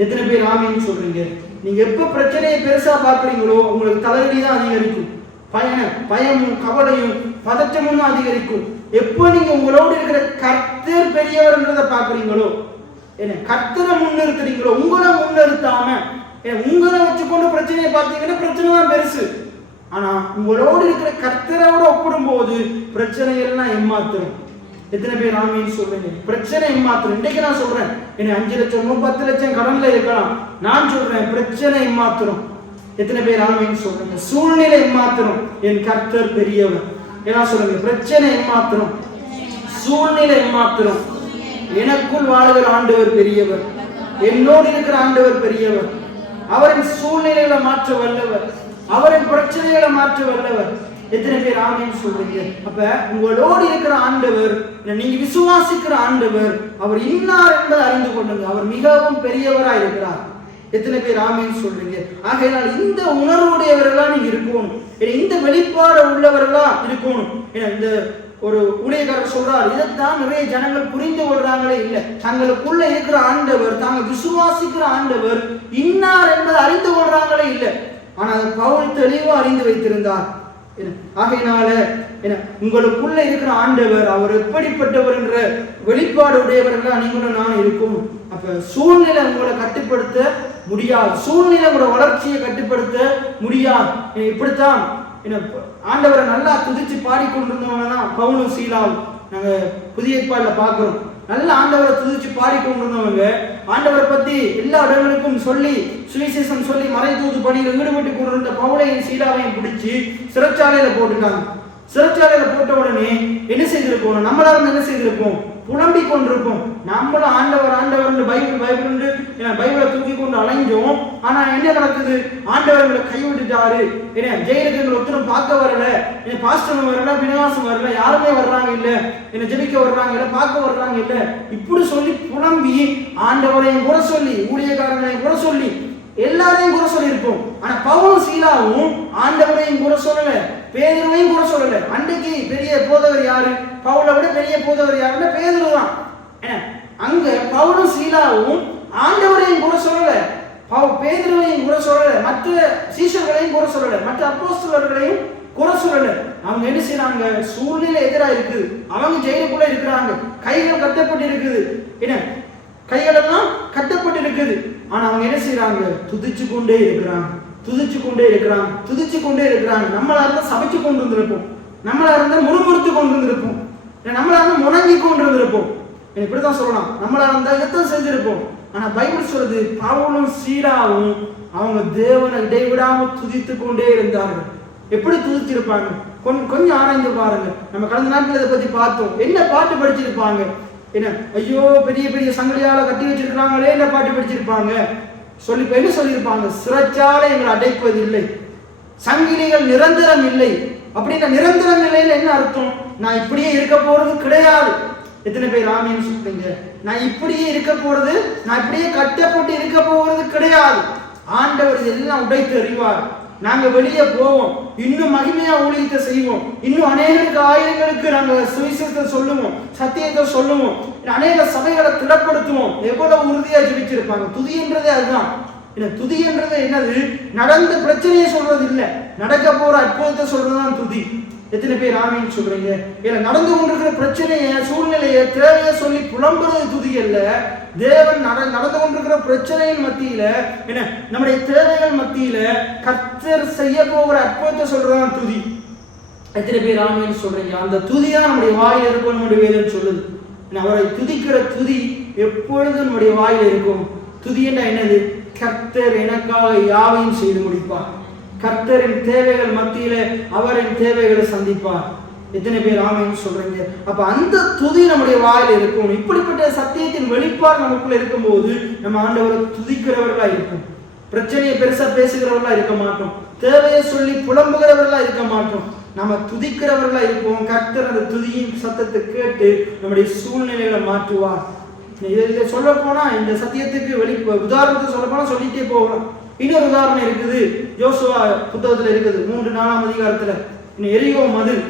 எத்தனை பேர் ஆமீன் சொல்றீங்க? நீங்க எப்ப பிரச்சனையை பெருசா பாக்குறீங்களோ உங்களுக்கு தலைவலி தான் அதிகரிக்கும், பயமும் கவலையும் பதற்றமும் தான் அதிகரிக்கும். எப்போ நீங்க உங்களோடு இருக்கிற கர்த்தர் பெரியவர்ன்றதை பாக்குறீங்களோ, என்ன கர்த்தரை முன்னிறுத்துறீங்களோ, உங்களை முன்னிறுத்தாம உங்களை வச்சுக்கொண்டு பிரச்சனையை பார்த்தீங்கன்னா பிரச்சனை தான் பெருசு. ஆனா உங்களோடு இருக்கிற கர்த்தரோட ஒப்பிடும் போது பிரச்சனை எல்லாம் ஏமாத்திரும். எத்தனை பேர் ஆமீன் சொல்றீங்க? பிரச்சனை ஏமாத்திரும். இன்றைக்கு நான் சொல்றேன், என்ன 5 லட்சம் 10 லட்சம் கடன்ல இருக்கலாம், நான் சொல்றேன் பிரச்சனை ஏமாத்திரும். எத்தனை பேர் ஆமீன் சொல்றீங்க? சூழ்நிலை ஏமாத்திரும், என் கர்த்தர் பெரியவர். என்ன சொல்றீங்க? பிரச்சனை ஏமாத்திரும், சூழ்நிலை ஏமாத்திரும். எனக்குள் வாழ்கிற ஆண்டவர் பெரியவர், என்னோடு இருக்கிற ஆண்டவர் பெரியவர். அவரின் சூழ்நிலைகளை மாற்ற வல்லவர், அவரின் பிரச்சனைகளை மாற்ற வல்லவர். எத்தனை பேர் ஆமென் சொல்றீங்க? அப்ப உங்களோடு இருக்கிற ஆண்டவர், நீங்க விசுவாசிக்கிற ஆண்டவர், அவர் இன்னார் என்பதை அறிந்து கொள்ளுங்க. அவர் மிகவும் பெரியவராய் இருக்கிறார். எத்தனை பேர் ஆமென் சொல்றீங்க? ஆகையினால் இந்த உணர்வுடையவர்களா நீங்க இருக்கணும். இந்த வெளிப்பாடு உள்ளவர்களா இருக்கணும். இந்த ஒரு ஊழியக்காரர் சொல்றார், இதைத்தான் நிறைய ஜனங்கள் புரிந்து கொள்றாங்களே இல்லை. தங்களுக்குள்ள இருக்கிற ஆண்டவர், தாங்கள் விசுவாசிக்கிற ஆண்டவர் இன்னார் என்பதை அறிந்து கொள்றாங்களே இல்லை. ஆனால் பவுல் தெளிவா அறிந்து வைத்திருந்தார். ஆகையினால உங்களுக்குள்ள இருக்கிற ஆண்டவர் அவர் எப்படிப்பட்டவர் என்ற வெளிப்பாடு உடையவர்களா நீங்களும் நான் இருக்கும். அப்ப சூழ்நிலை உங்களை கட்டுப்படுத்த முடியாது, சூழ்நிலை உங்களோட வளர்ச்சியை கட்டுப்படுத்த முடியாது. இப்படித்தான் ஆண்டவரை நல்லா துதிச்சு பாடிக்கொண்டிருந்தவங்கன்னா பவுலும் சீலாவும் நாங்க புதிய ஏற்பாடுல பாக்குறோம். நல்ல ஆண்டவரை துதிச்சு பாடிக்கொண்டிருந்தவங்க ஆண்டவரை பத்தி எல்லா இடங்களுக்கும் சொல்லி சுவிசேஷம் சொல்லி மறை தூது பணியில் ஈடுபட்டு கொண்டிருந்த பவுலையும் சீலாவையும் பிடிச்சி சிறைச்சாலையில போட்டுட்டாங்க. சிறைச்சாலையில போட்ட உடனே என்ன செய்திருப்போம்? நம்மளா என்ன செய்திருப்போம்? புலம்பிக் கொண்டிருப்போம். நம்மளும் ஆண்டவர் ஆண்டவர் பைபிளை தூக்கி கொண்டு அலைஞ்சோம். ஆனா என்ன நடக்குது? ஆண்டவர்களை கைவிட்டுட்டாரு. ஜெயிலுக்கு எங்களை ஒருத்தரும் பார்க்க வரல, பாஸ்டர் வரல, விநாசம் வரல, யாருமே வர்றாங்க இல்ல, என்ன ஜெபிக்க வர்றாங்க இல்ல, பார்க்க வர்றாங்க இல்ல, இப்படி சொல்லி புலம்பி ஆண்டவரையும் குறை சொல்லி ஊழியக்காரங்களையும் குறை சொல்லி எல்லாரையும் குறை சொல்லி இருப்போம். ஆனா பவுலும் சீலாவும் ஆண்டவரையும் குறை சொல்லல, பேதுருவையும் குறை சொல்லல. அன்றைக்கு பெரிய போதவர் யாரு? பவுலை விட பெரிய போதவர் யாருன்னா பேதுரு தான். அங்க பவுலும் சீலாவும் ஆண்டவரையும் குறை சொல்லல, பேதுருவையும் குறை சொல்லல, மற்ற சீஷர்களையும் குறை சொல்லல, மற்ற அப்போஸ்தலர்களையும் குறை சொல்லல. அவங்க என்ன செய்யறாங்க? சூழ்நிலை எதிராக இருக்குது, அவங்க ஜெயிலுக்குள்ள இருக்கிறாங்க, கைகள் கட்டப்பட்டு இருக்குது, கைகள் எல்லாம் கட்டப்பட்டு இருக்குது. ஆனா அவங்க என்ன செய்யறாங்க? துதிச்சு கொண்டே இருக்கிறாங்க, துதிச்சு கொண்டே இருக்கிறாங்க, துதிச்சு கொண்டே இருக்கிறாங்க. நம்மளா இருந்தா சமைச்சு கொண்டு வந்திருப்போம், நம்மளா இருந்தா முறுமுறுத்து கொண்டு வந்திருப்போம், நம்மளா இருந்தா முணங்கி கொண்டு வந்திருப்போம். இப்படிதான் சொல்லலாம், நம்மளா இருந்தா எத்தான் செஞ்சிருப்போம். ஆனா பைபிள் சொல்றது பவுலும் சீலாவும் அவங்க தேவனை இடைவிடாம துதித்து கொண்டே இருந்தார்கள். எப்படி துதிச்சிருப்பாங்க? கொஞ்சம் ஆராய்ந்து பாருங்க. நம்ம கடந்த நாட்கள் இதை பத்தி பார்த்தோம். என்ன பாட்டு படிச்சிருப்பாங்க? என்ன ஐயோ பெரிய பெரிய சங்கிலியால கட்டி வச்சிருக்காங்களே, என்ன பாட்டு படிச்சிருப்பாங்க? என்ன சொல்லியிருப்பாங்க? சிறைச்சாலை எங்களை அடைப்பதில்லை, சங்கிலிகள் நிரந்தரம் இல்லை. அப்படின்னா நிரந்தரம் இல்லைன்னு என்ன அர்த்தம்? நான் இப்படியே இருக்க போறது கிடையாது. எத்தனை பேர் ஆமீன் சொல்றீங்க? நான் இப்படியே இருக்க போறது, நான் இப்படியே கட்டப்பட்டு இருக்க போறது கிடையாது. ஆண்டவர் இதெல்லாம் உடைத்து அறிவார். நாங்க வெளியே போவோம், இன்னும் மகிமையா ஊழியத்தை செய்வோம், இன்னும் அநேகருக்கு ஆயிரங்களுக்கு நாங்க சுவிசேஷத்தை சொல்லுவோம், சத்தியத்தை சொல்லுவோம், அநேக சபைகளை திடப்படுத்துவோம். எவ்வளவு உறுதியா ஜெபிச்சிருப்பாங்க. துதின்றதே அதுதான். துதி என்றது என்னது? நடந்த பிரச்சனையை சொல்றது இல்ல, நடக்க போற அற்புதத்தை சொல்றதுதான் துதி. எத்தனை பேர் ஆமீன் சொல்றீங்க? நடந்து கொண்டிருக்கிற பிரச்சனைய, சூழ்நிலைய, தேவையை சொல்லி புலம்புறது துதி அல்ல. தேவன் நடந்து கொண்டிருக்கிற பிரச்சனையின் மத்தியில, நம்முடைய தேவைகள் மத்தியில கர்த்தர் செய்ய போகிற அற்புதத்தை சொல்றதுதான் துதி. எத்தனை பேர் ஆமீன் சொல்றீங்க? அந்த துதிதான் நம்முடைய வாயில் இருக்கும். நம்முடைய வேதம் சொல்லுது, அவரை துதிக்கிற துதி எப்பொழுதும் நம்முடைய வாயில் இருக்கும். துதி என்ற என்னது? கர்த்தர் எனக்காக யாவையும் செய்து முடிப்பார். கர்த்தரின் தேவைகள் மத்தியில அவரின் தேவைகளை சந்திப்பார். எத்தனை பேர் ஆமீன் சொல்றீங்க? அப்ப அந்த துதி நம்முடைய வாயில் இருக்கும். இப்படிப்பட்ட சத்தியத்தின் வெளிப்பாடு நமக்குள்ள இருக்கும்போது நம்ம ஆண்டவரை துதிக்கிறவர்களா இருக்கும். பிரச்சனையை பெருசா பேசுகிறவர்களா இருக்க மாட்டோம், தேவையை சொல்லி புலம்புகிறவர்களா இருக்க மாட்டோம், நம்ம துதிக்கிறவர்களா இருப்போம். கர்த்தர் அந்த துதியின் சத்தத்தை கேட்டு நம்முடைய சூழ்நிலைகளை மாற்றுவார். இதை சொல்ல போனா இந்த சத்தியத்துக்கு உதாரணத்தை சொல்ல போனா சொல்லிட்டே போகலாம். இன்னொரு உதாரணம் இருக்குது, யோசுவா புத்தகத்துல இருக்குது, 3-4 அதிகாரத்துல. எரிகோ மதில்,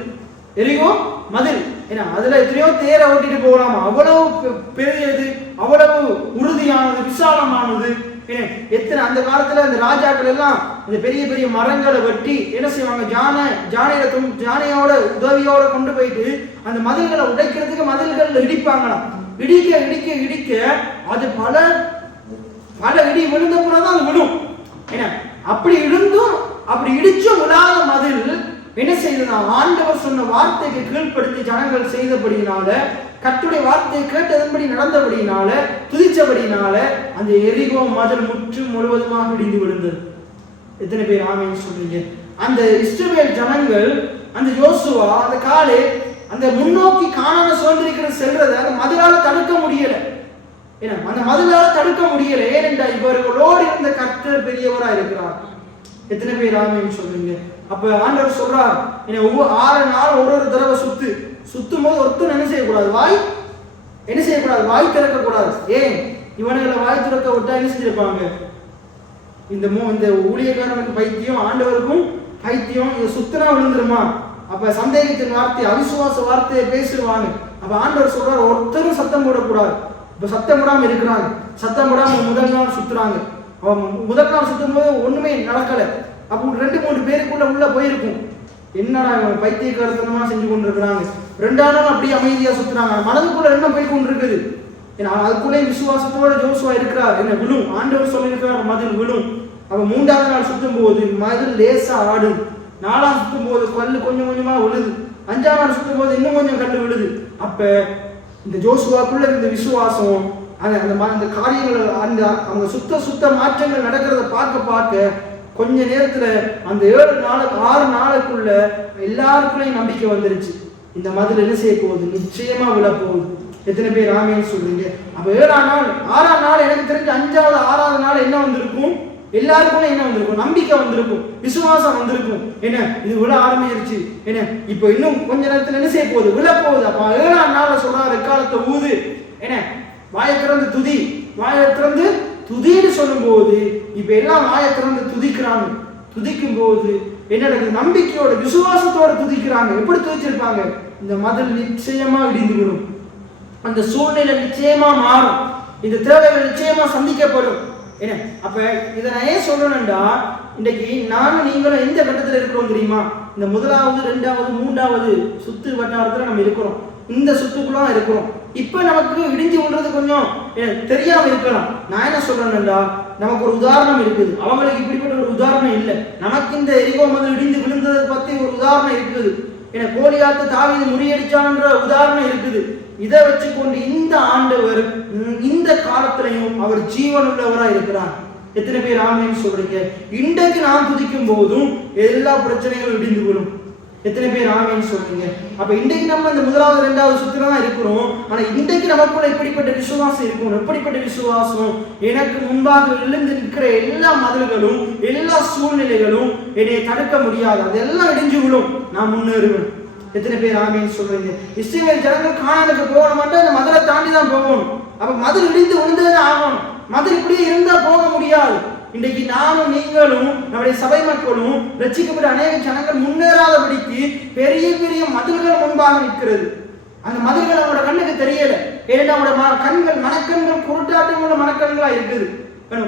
எரிகோ மதில், ஏன்னா அதுல எத்தனையோ தேரை ஓட்டிட்டு போகலாம். அவ்வளவு பெரியது, அவ்வளவு உறுதியானது, விசாலமானது. எத்தனை அந்த காலத்துல இந்த ராஜாக்கள் எல்லாம் இந்த பெரிய பெரிய மரங்களை வெட்டி என்ன செய்வாங்க? ஜானையோட உதவியோட கொண்டு போயிட்டு அந்த மதில்களை உடைக்கிறதுக்கு மதில்கள் இடிப்பாங்களாம். இடிக்க இடிக்க இடிக்க அது பல இடி விழுந்த போலதான் அது விடும். அப்படி இருந்தும் அப்படி இடிச்சும் விழாத மதில் என்ன செய்யுதுன்னா, ஆண்டவர் சொன்ன வார்த்தைக்கு கீழ்ப்படுத்தி ஜனங்கள் செய்தபடியினால, கர்த்தருடைய வார்த்தையை கேட்டதன்படி நடந்தபடியினால, துதிச்சபடியினால அந்த எரிகோ மதில் முழுவதுமாக இடிந்து விழுந்தது. எத்தனை பேர் ஆமீன் சொல்றீங்க? அந்த இஸ்ரவேல் ஜனங்கள், அந்த யோசுவா, அந்த காலே அந்த முன்னோக்கி கானானை சுதந்திரிக்கிற செல்றதை அந்த மதிலால தடுக்க முடியல. அந்த மதிலால தடுக்க முடியல. ஏனென்றா இவர்களோடு இருந்த கர்த்தர் பெரியவரா இருக்கிறார். எத்தனை பேர் ஆமென் சொல்றீங்க? அப்ப ஆண்டவர் சொல்றார், ஒவ்வொரு 6 நாள் ஒரு தடவை சுத்தும் போது ஒருத்தர் என்ன செய்யக்கூடாது? வாய் திறக்க கூடாது. ஏன்? இவனுங்களை வாய் திறக்க விட்டா என்ன செஞ்சிருப்பாங்க? இந்த ஊழியக்காரனுக்கு பைத்தியம், ஆண்டவருக்கும் பைத்தியம், இதை சுத்தனா விழுந்துருமா? அப்ப சந்தேகத்தின் வார்த்தை, அவிசுவாச வார்த்தையை பேசிடுவாங்க. அப்ப ஆண்டவர் சொல்றாரு, ஒருத்தரும் சத்தம் போடக்கூடாது. இப்ப சத்தம் போடாம இருக்கிறாங்க. சத்தம் போடாம முதல் நாள் சுத்துறாங்க. அவன் முதல் நாள் சுத்தும் போது ஒண்ணுமே நடக்கல. அப்போ 2-3 பேருக்குள்ள உள்ள போயிருக்கும், என்னடா இவன் பைத்தியக்காரத்தனமா செஞ்சு கொண்டு இருக்கிறாங்க. 2ஆம் நாள் அப்படியே அமைதியா சுத்துறாங்க. மனதுக்குள்ள என்ன போய் கொண்டு இருக்குது? ஏன்னா அதுக்குள்ளே விசுவாசத்தோட ஜோசுவா இருக்கிறார். என்ன விழும், ஆண்டவர் சொல்லியிருக்கிறார் மதில் விழும். அப்ப 3ஆவது நாள் சுத்தும் போது மதில் லேசா ஆடும். 4ஆம் சுத்தும் போது கல்லு கொஞ்சம் கொஞ்சமா விழுது. 5ஆம் நாள் சுத்தும் போது இன்னும் கொஞ்சம் கல்லு விழுது. அப்ப இந்த ஜோசுவாக்குள்ள இந்த விசுவாசம், அந்த காரியங்கள், அவங்க சுத்த மாற்றங்கள் நடக்கிறத பார்க்க கொஞ்ச நேரத்துல அந்த 6 நாளுக்குள்ள எல்லாருக்குள்ளேயும் நம்பிக்கை வந்துருச்சு. இந்த மதில் என்ன செய்ய போகுது? நிச்சயமா விழப்போகுது. எத்தனை பேர் ஆமென் சொல்றீங்க? அப்ப 7ஆம் நாள் 6ஆம் நாள் எனக்கு தெரிஞ்சு 5வது 6வது நாள் என்ன வந்திருக்கும்? எல்லாருக்குள்ள என்ன வந்திருக்கும்? நம்பிக்கை வந்திருக்கும், விசுவாசம் வந்திருக்கும். என்ன இது விழ ஆரம்பிச்சிருச்சு. என்ன இப்ப இன்னும் கொஞ்ச நேரத்துல என்ன செய்ய போகுது? விழப்போகுது. அப்ப 7ஆம் நாள்ல சொல்றாரு, எக்காலத்தை ஊது, என்ன வாயை திறந்து துதி, வாயை திறந்து துதின்னு சொல்லும் போது இப்ப எல்லாம் வாயை திறந்து துதிக்கிறாங்க. துதிக்கும் போது என்ன நடக்குது? நம்பிக்கையோட விசுவாசத்தோட துதிக்கிறாங்க. எப்படி துதிச்சிருப்பாங்க? இந்த மதில் நிச்சயமா இடிந்து விடும், அந்த சூழ்நிலை நிச்சயமா மாறும், இந்த தேவைகள் நிச்சயமா சந்திக்கப்படும். என்ன அப்ப இதை நான் ஏன் சொல்லணும்டா, இன்றைக்கு நானும் நீங்களும் எந்த கட்டத்தில் இருக்கிறோம் தெரியுமா? இந்த 1வது 2வது 3வது சுத்து வட்டாரத்துல நம்ம இருக்கிறோம். இந்த சுத்துக்குள்ள இருக்கிறோம். இப்ப நமக்கு இடிஞ்சு விடுறது கொஞ்சம் தெரியாம இருக்கலாம். நான் என்ன சொல்றேன்டா, நமக்கு ஒரு உதாரணம் இருக்குது. அவங்களுக்கு இப்படிப்பட்ட ஒரு உதாரணம் இல்லை. நமக்கு இந்த எரிகோ மதில் இடிந்து விழுந்ததை பத்தி ஒரு உதாரணம் இருக்குது. ஏன்னா கோலியாத்து தாவீது முறியடிச்சான்ற உதாரணம் இருக்குது. இதை வச்சுக்கொண்டு இந்த ஆண்டவர் இந்த காலத்திலையும் அவர் ஜீவனுள்ளவரா இருக்கிறார். எத்தனை பேர் ஆமென் சொல்றீங்க? இன்றைக்கு நாம் துதிக்கும் போதும் எல்லா பிரச்சனைகளும் இடிந்து விடும். எத்தனை பேர் ஆமென் சொல்றீங்க? அப்ப இன்றைக்கு நம்ம இந்த 1வது 2வது சுத்துல தான் இருக்கிறோம். ஆனா இன்றைக்கு நமக்குள்ள எப்படிப்பட்ட விசுவாசம் இருக்கும்? எப்படிப்பட்ட விசுவாசம்? எனக்கு முன்பாக விழுந்து நிற்கிற எல்லா மதில்களும், எல்லா சூழ்நிலைகளும் என்னை தடுக்க முடியாது, அதெல்லாம் இடிஞ்சு விடும், நான் முன்னேறுவேன். எத்தனை பேர் ஆமென் சொல்றீங்க? இஸ்ரவேல் ஜனங்கள் கானானுக்கு போகணும்னா அந்த மதிலை தாண்டி தான் போகணும். அப்ப மதில் இடிந்து விழுந்ததுதான் ஆகணும். மதில் இப்படியே இருந்தா போக முடியாது. இன்றைக்கு நானும் நீங்களும் நம்முடைய சபை மக்களும் ரட்சிக்கப்பட்ட அநேக ஜனங்கள் முன்னேறாதபடிக்கு பெரிய பெரிய மதில்கள் முன்பாக நிற்கிறது. அந்த மதில்கள் அவங்களோட கண்ணுக்கு தெரியல. ஏன்னா அவங்களோட கண்கள் மனக்கண்கள் குருட்டாட்டங்களோட மனக்கண்களா இருக்குது.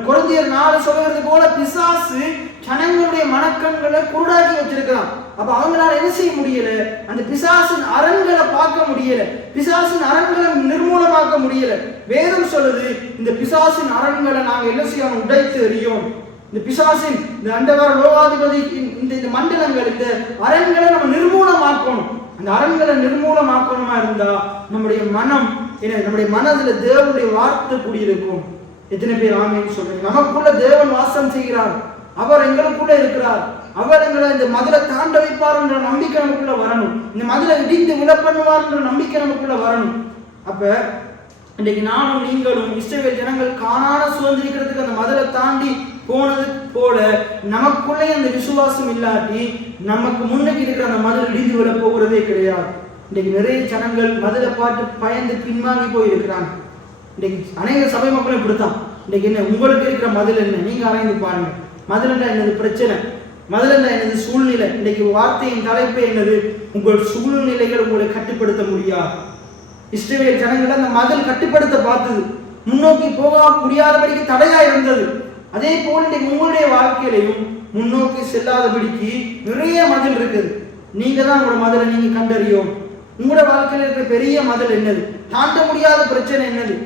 கொரிந்தியர் 4 சொல்றது போல பிசாசு ஜனங்களுடைய மனக்கண்களை குருடாக்கி வச்சிருக்கலாம். அப்ப அவங்களால என்ன செய்ய முடியல? அந்த பிசாசின் அரண்களை பார்க்க முடியல, பிசாசின் அரண்களை நிர்மூலமாக்க முடியல. வேதம் சொல்லுது, இந்த பிசாசின் அரண்களை நாங்க என்ன செய்யணும்? உடைத்து எறியோம். இந்த பிசாசின் இந்த அண்டவர லோகாதிபதி இந்த மண்டலங்கள், இந்த அரண்களை நம்ம நிர்மூலமாக்கணும். அந்த அரண்களை நிர்மூலமாக்கணுமா இருந்தா நம்முடைய மனம், நம்முடைய மனதுல தேவனுடைய வார்த்தை கூடியிருக்கும். எத்தனை பேர் ஆமென் சொல்றீங்க? நமக்குள்ள தேவன் வாசம் செய்கிறார், அவர் எங்களுக்குள்ள இருக்கிறார், அவர் எங்களை இந்த மதிலை தாண்ட வைப்பார் என்ற நம்பிக்கை நமக்குள்ள வரணும். இந்த மதிலை இடிந்து விழ பண்ணுவார் என்ற நம்பிக்கை நமக்குள்ள வரணும். அப்ப இன்றைக்கு நானும் நீங்களும் இஸ்ரவேல் ஜனங்கள் கானான சுதந்திரிக்கிறதுக்கு அந்த மதிலை தாண்டி போனது போல நமக்குள்ளே அந்த விசுவாசம் இல்லாட்டி நமக்கு முன்னுக்கு இருக்கிற அந்த மதில் இடிந்து விழ போகிறதே கிடையாது. இன்றைக்கு நிறைய ஜனங்கள் மதிலை பாட்டு பயந்து பின்வாங்கி போயிருக்கிறாங்க. இன்றைக்கு அநேக சபை மக்களும் இப்படித்தான். இன்றைக்கு என்ன உங்களுக்கு இருக்கிற மதில் என்ன? நீங்க ஆராய்ந்து பாருங்க. மதில் என்னது பிரச்சனை, மதில் என்னது சூழ்நிலை. இன்றைக்கு வார்த்தையின் தலைப்பு என்னது? உங்கள் சூழ்நிலைகள் உங்களை கட்டுப்படுத்த முடியாது. இஸ்ரவேல் ஜனங்களை அந்த மதில் கட்டுப்படுத்த பார்த்தது, முன்னோக்கி போக முடியாதபடிக்கு தடையா இருந்தது. அதே போல இன்றைக்கு உங்களுடைய வாழ்க்கையிலையும் முன்னோக்கி செல்லாதபடிக்கு நிறைய மதில் இருக்குது. நீங்க தான் உங்களோட மதிலை நீங்க கண்டறியும். உங்களோட வாழ்க்கையில் இருக்கிற பெரிய மதில் என்னது? தாண்ட முடியாத பிரச்சனை என்னது?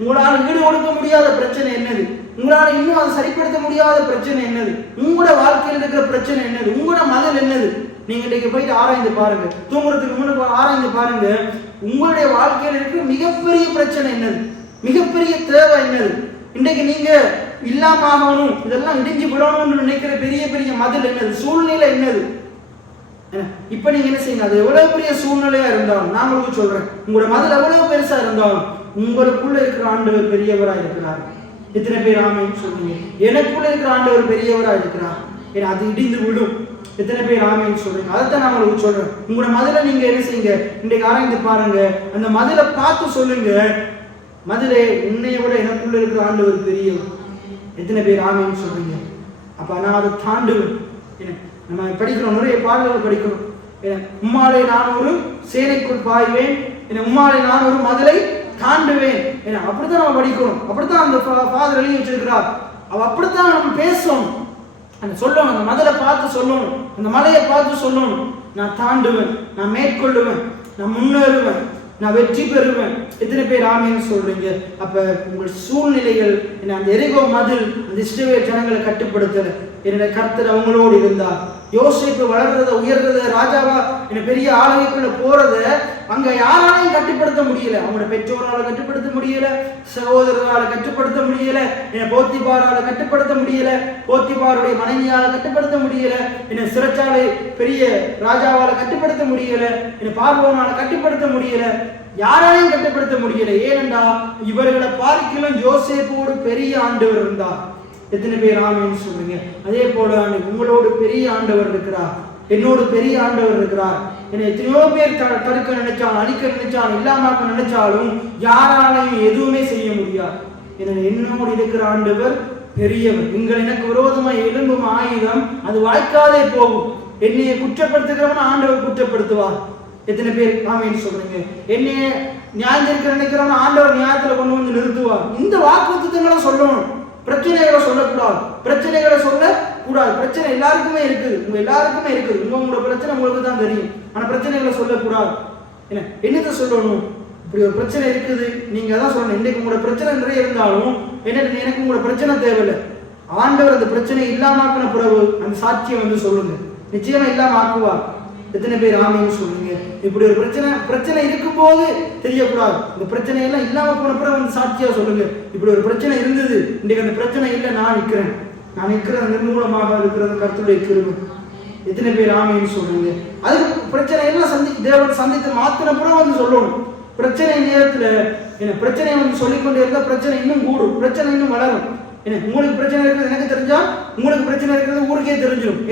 உங்களால் ஈடு கொடுக்க முடியாத பிரச்சனை என்னது? உங்களால் இன்னும் அதை சரிப்படுத்த முடியாத பிரச்சனை என்னது? உங்களோட வாழ்க்கையில் இருக்கிற பிரச்சனை என்னது? உங்களோட மதில் என்னது? நீங்க இன்னைக்கு போயிட்டு ஆராய்ந்து பாருங்க. தூங்குறதுக்கு முன்னாடி ஆராய்ந்து பாருங்க. உங்களுடைய வாழ்க்கையில் இருக்கிற மிகப்பெரிய பிரச்சனை என்னது? மிகப்பெரிய தேவை என்னது? இன்றைக்கு நீங்க இல்லாம ஆகணும், இதெல்லாம் இடிஞ்சு விடணும்னு நினைக்கிற பெரிய பெரிய மதில் என்னது? சூழ்நிலை என்னது? இப்ப நீங்க என்ன செய்யுங்க? அது எவ்வளவு பெரிய சூழ்நிலையா இருந்தாலும், நான் உங்களுக்கு சொல்றேன், உங்களோட மதில் எவ்வளவு பெருசா இருந்தாலும் உங்களுக்குள்ள இருக்கிற ஆண்டவர் பெரியவரா இருக்கிறார். எத்தனை பேர் ஆமென் சொல்லுங்க? எனக்குள்ள இருக்கிற ஆண்டவர் பெரியவரா இருக்கிறார். ஏன்னா அது இடிந்து விடும். எத்தனை பேர் ஆமேன்னு சொல்றீங்க? அதைத்தான் நான் உங்களுக்கு சொல்றேன். உங்களோட மதில நீங்க என்ன செய்யுங்க, இன்றைக்கு ஆராய்ந்து பாருங்க, அந்த மதில பார்த்து சொல்லுங்க, மதிலே உன்னைய விட எனக்குள்ள இருக்கிற ஆண்டவர் பெரியவர். எத்தனை பேர் ஆமேன்னு சொல்றீங்க? அப்ப நான் அதை தாண்டுவேன். நம்ம படிக்கிறோம், நிறைய பாடல்கள் படிக்கிறோம். உம்மாலே நான் ஒரு சேனைக்குள் பாய்வேன், உம்மாலே நான் ஒரு மதிலை தாண்டுவேன். அப்படித்தான் நம்ம படிக்கிறோம். அப்படித்தான் அந்த ஃபாதர் எழுதி வச்சிருக்கிறார். அவ அப்படித்தான் நம்ம பேசணும், சொல்லணும். அந்த மதிலை பார்த்து சொல்லணும், அந்த மலையை பார்த்து சொல்லணும். நான் தாண்டுவேன், நான் மேற்கொள்ளுவேன், நான் முன்னேறுவேன், நான் வெற்றி பெறுவேன். எத்தனை பேர் ஆமேன்னு சொல்றீங்க? அப்ப உங்கள் சூழ்நிலைகள் அந்த எரிகோ மதில் அந்த இஸ்ரவேல் ஜனங்களை கட்டுப்படுத்தல. என்னுடைய கர்த்தர் அவங்களோடு இருந்தார். யோசேப்பு வளர்றத உயர்றத ராஜாவா பெரிய ஆலயக்குள்ள போறத அங்க யாராலையும் கட்டுப்படுத்த முடியல. அவங்களோட பெற்றோரால கட்டுப்படுத்த முடியல, சகோதரரால கட்டுப்படுத்த முடியல, போத்திபாரால கட்டுப்படுத்த முடியல, போத்திபாருடைய மனைவியால கட்டுப்படுத்த முடியல, சிறைச்சாலை பெரிய ராஜாவால கட்டுப்படுத்த முடியல, பார்வோனால கட்டுப்படுத்த முடியல, யாராலையும் கட்டுப்படுத்த முடியல. ஏனென்றா இவர்களை பார்க்கலாம் யோசேப்போடு பெரிய ஆண்டவர் இருந்தார். எத்தனை பேர் ஆமேன்னு சொல்றீங்க? அதே போல உங்களோடு பெரிய ஆண்டவர் இருக்கிறார், என்னோடு பெரிய ஆண்டவர் இருக்கிறார். என்னை எத்தனையோ பேர் தடுக்க நினைச்சாலும், அழிக்க நினைச்சாலும், இல்லாமக்க நினைச்சாலும் யாராலையும் எதுவுமே செய்ய முடியாது. என்னோடு இருக்கிற ஆண்டவர் பெரியவர். எனக்கு விரோதமாக எழும்பும் ஆயுதம் அது வாய்க்காதே போகும். என்னைய குற்றப்படுத்துகிறவன் ஆண்டவர் குற்றப்படுத்துவார். எத்தனை பேர் ஆமேன்னு சொல்றீங்க? என்னைய நியாயம் இருக்கிற நினைக்கிறவன் ஆண்டவர் நியாயத்துல கொண்டு வந்து நிறுத்துவார். இந்த வாக்குத்தங்களை சொல்லணும், பிரச்சனைகளை சொல்லக்கூடாது. பிரச்சனைகளை சொல்ல கூடாது. பிரச்சனை எல்லாருக்குமே இருக்குது, உங்க எல்லாருக்குமே இருக்குது. உங்களோட பிரச்சனை உங்களுக்கு தான் தெரியும். ஆனா பிரச்சனைகளை சொல்லக்கூடாது. என்னத்தை சொல்லணும்? இப்படி ஒரு பிரச்சனை இருக்குது, நீங்க அதான் சொல்லணும். இன்னைக்கு உங்களோட பிரச்சனை நிறைய இருந்தாலும் எனக்கு உங்களோட பிரச்சனை தேவையில்லை, ஆண்டவர் அந்த பிரச்சனை இல்லாமக்கின பிறகு அந்த சாட்சியம் வந்து சொல்லுங்க, நிச்சயமா இல்லாம ஆக்குவார். எத்தனை பேர் ஆமேன்னு சொல்லுங்க? இப்படி ஒரு பிரச்சனை இருக்கும் போது தெரியக்கூடாது. இந்த பிரச்சனை எல்லாம் இல்லாம போன பிறகு வந்து சாட்சியா சொல்லுங்க, இப்படி ஒரு பிரச்சனை இருந்தது, இன்றைக்கு அந்த பிரச்சனை இல்லை, நான் நிற்கிறேன் நிர்மூலமாக இருக்கிறது கர்த்தருடைய கிருபை. எத்தனை பேர் ஆமேன்னு சொல்லுங்க? அதுக்கு பிரச்சனை எல்லாம் தேவன் சந்தித்து மாத்தின பிறகு வந்து சொல்லணும். பிரச்சனை நேரத்துல பிரச்சனையை வந்து சொல்லிக்கொண்டே இருந்தா பிரச்சனை இன்னும் கூடும், பிரச்சனை இன்னும் வளரும். உங்களுக்கு பிரச்சனை இருக்கிறது எனக்கு தெரிஞ்சா உங்களுக்கு பிரச்சனை இருக்கிறது ஊருக்கே தெரிஞ்சிடும்.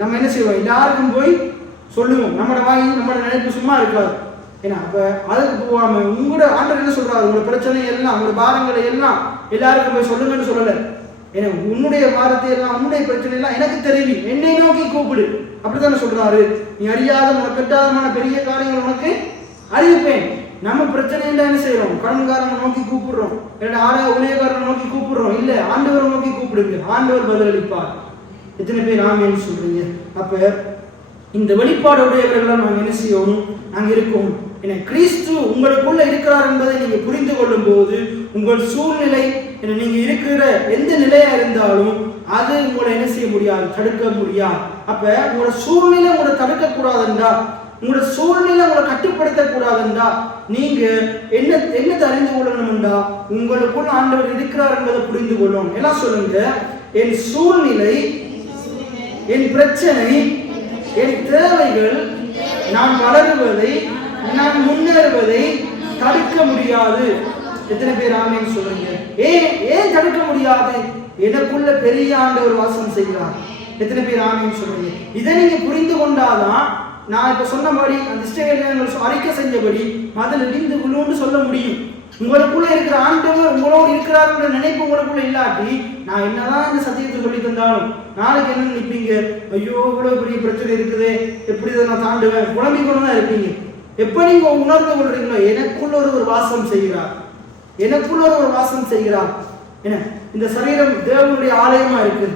நம்ம என்ன செய்வோம்? எல்லாருக்கும் போய் சொல்லுவோம். நம்மளோட வாங்கி நம்மளோட நினைப்பு சும்மா இருக்காது. அப்ப அதுக்கு போகாம உங்களோட ஆண்டவர் என்ன சொல்றாரு? உங்களோட பிரச்சனை எல்லாம், உங்களோட பாரங்களை எல்லாம் எல்லாருக்கும் போய் சொல்லுங்கன்னு சொல்லல. உன்னுடைய பாரத்தை எல்லாம், உன்னுடைய பிரச்சனை எல்லாம் எனக்கு தெரிவி, என்னை நோக்கி கூப்பிடு, அப்படித்தானே சொல்றாரு. நீ அறியாத உனக்கு கட்டாதமான பெரிய காரியங்கள் உனக்கு அறிவிப்பேன். நம்ம பிரச்சனை என்ன செய்யறோம்? கடன்காரனை நோக்கி கூப்பிடுறோம், ஊழியக்காரனை நோக்கி கூப்பிடுறோம். இல்ல, ஆண்டவரை நோக்கி கூப்பிடுங்க, ஆண்டவர் பதிலளிப்பார். எத்தனை பேர் ஆமேன்னு சொல்றீங்க? அப்ப இந்த வெளிப்பாடுடையவர்களாக நாங்கள் என்ன செய்யணும்? நாங்கள் இருக்கணும். கிறிஸ்து உங்களுக்குள்ள இருக்கிறார் என்பதை நீங்க புரிந்து கொள்ளும் போது உங்கள் சூழ்நிலை நீங்க இருக்கிற எந்த நிலையா இருந்தாலும் அது உங்களை என்ன செய்ய முடியாது? தடுக்க முடியாது. அப்ப உங்களோட சூழ்நிலை உங்களை தடுக்க கூடாதுன்றா, உங்களோட சூழ்நிலை உங்களை கட்டுப்படுத்த கூடாதுன்றா, நீங்க என்ன அறிந்து கொள்ளணும்டா, உங்களுக்குள்ள ஆண்டவர் இருக்கிறார் என்பதை புரிந்து கொள்ளணும். எல்லாம் சொல்லுங்க, என் சூழ்நிலை, என் பிரச்சனை, என் தேவைகள், நான் வளருவதை, நான் முன்னேறுவதை தடுக்க முடியாது. எத்தனை பேர் ஆமேன்னு சொல்றீங்க? ஏன் தடுக்க முடியாது? எனக்குள்ள பெரிய ஆண்டவர் வாசம் செய்கிறார். எத்தனை பேர் ஆமேன்னு சொல்றீங்க? இதை நீங்க புரிந்து கொண்டாதான் நான் இப்ப சொன்னபடி அந்த இஸ்ரவேலர்கள் அறிக்கை செஞ்சபடி மதில் இடிந்து விழுன்னு சொல்ல முடியும். உங்களுக்குள்ள இருக்கிற ஆண்டவர் உங்களோடு இருக்கிறார்ன்ற நினைப்பு உங்களுக்குள்ள இல்லாட்டி நான் என்னதான் இந்த சத்தியத்தை சொல்லி தந்தாலும் நாளைக்கு என்ன நினைப்பீங்க? ஐயோ, இவ்வளவு பெரிய பிரச்சனை இருக்குது, எப்படி இதை நான் தாண்டுவேன், குழம்பி கொண்டு தான் இருப்பீங்க. எப்ப நீங்க உணர்ந்து கொள்றீங்களோ எனக்குள்ள ஒரு வாசம் செய்கிறார், எனக்குள்ள ஒரு வாசம் செய்கிறார். இந்த சரீரம் தேவனுடைய ஆலயமா இருக்கு.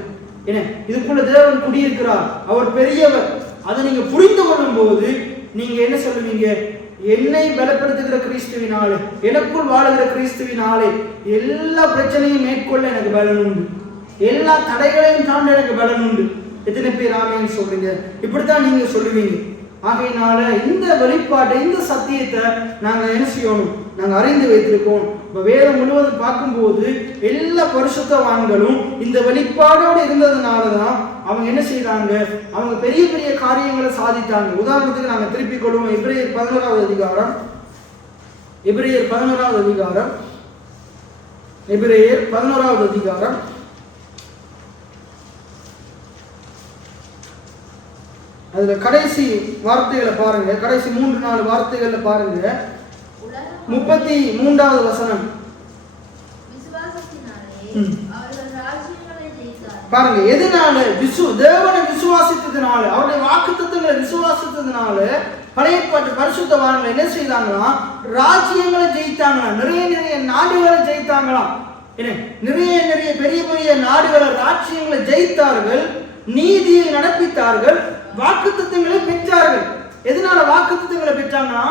இதுக்குள்ள தேவன் குடியிருக்கிறார், அவர் பெரியவர். அதை நீங்க புரிந்து கொள்ளும் போது நீங்க என்ன சொல்லுவீங்க? என்னை பலப்படுத்துகிற கிறிஸ்துவினாலே, எனக்குள் வாழுகிற கிறிஸ்துவினாலே எல்லா பிரச்சனையும் மேற்கொள்ள எனக்கு பலன் உண்டு, எல்லா தடைகளையும் தாண்ட எனக்கு பலன் உண்டு. எத்தனை பேர் ஆமேன்னு சொல்றீங்க? இப்படித்தான் நீங்க சொல்லுவீங்க. ஆகையினால இந்த வெளிப்பாட்டை, இந்த சத்தியத்தை நாங்க என்ன செய்யணும்? நாங்க அறிந்து வைத்திருக்கோம். வேதம் முழுவதும் பார்க்கும்போது எல்லா பரிசுத்தவான்களும் இந்த வெளிப்பாடோடு இருந்ததுனாலதான் அவங்க என்ன செய்தாங்க? அவங்க பெரிய பெரிய காரியங்களை சாதித்தாங்க. உதாரணத்துக்கு நாங்க திருப்பிக் கொள்வோம். எபிரேயர் 11வது அதிகாரம், எபிரேயர் 11வது அதிகாரம், எபிரேயர் 11வது அதிகாரம் அதுல கடைசி வார்த்தைகளை பாருங்க, கடைசி 3-4 வார்த்தைகள்ல பாருங்க. 33வது வசனம் பாருங்க. எதனால? தேவனை விசுவாசித்ததுனால, அவருடைய வாக்குத்தத்தங்களை விசுவாசித்ததுனால பழைய ஏற்பாட்டு பரிசுத்தவான்கள் என்ன செய்தாங்களாம்? ராஜ்யங்களை ஜெயித்தாங்களாம், நிறைய நாடுகளை ஜெயித்தாங்களாம். நிறைய பெரிய பெரிய நாடுகளை ராஜ்யங்களை ஜெயித்தார்கள், நீதியை நடப்பித்தார்கள், வாக்குத்தத்தங்களை பெற்றார்கள். எதனால வாக்குத்தத்தங்களை பெற்றாங்கன்னா?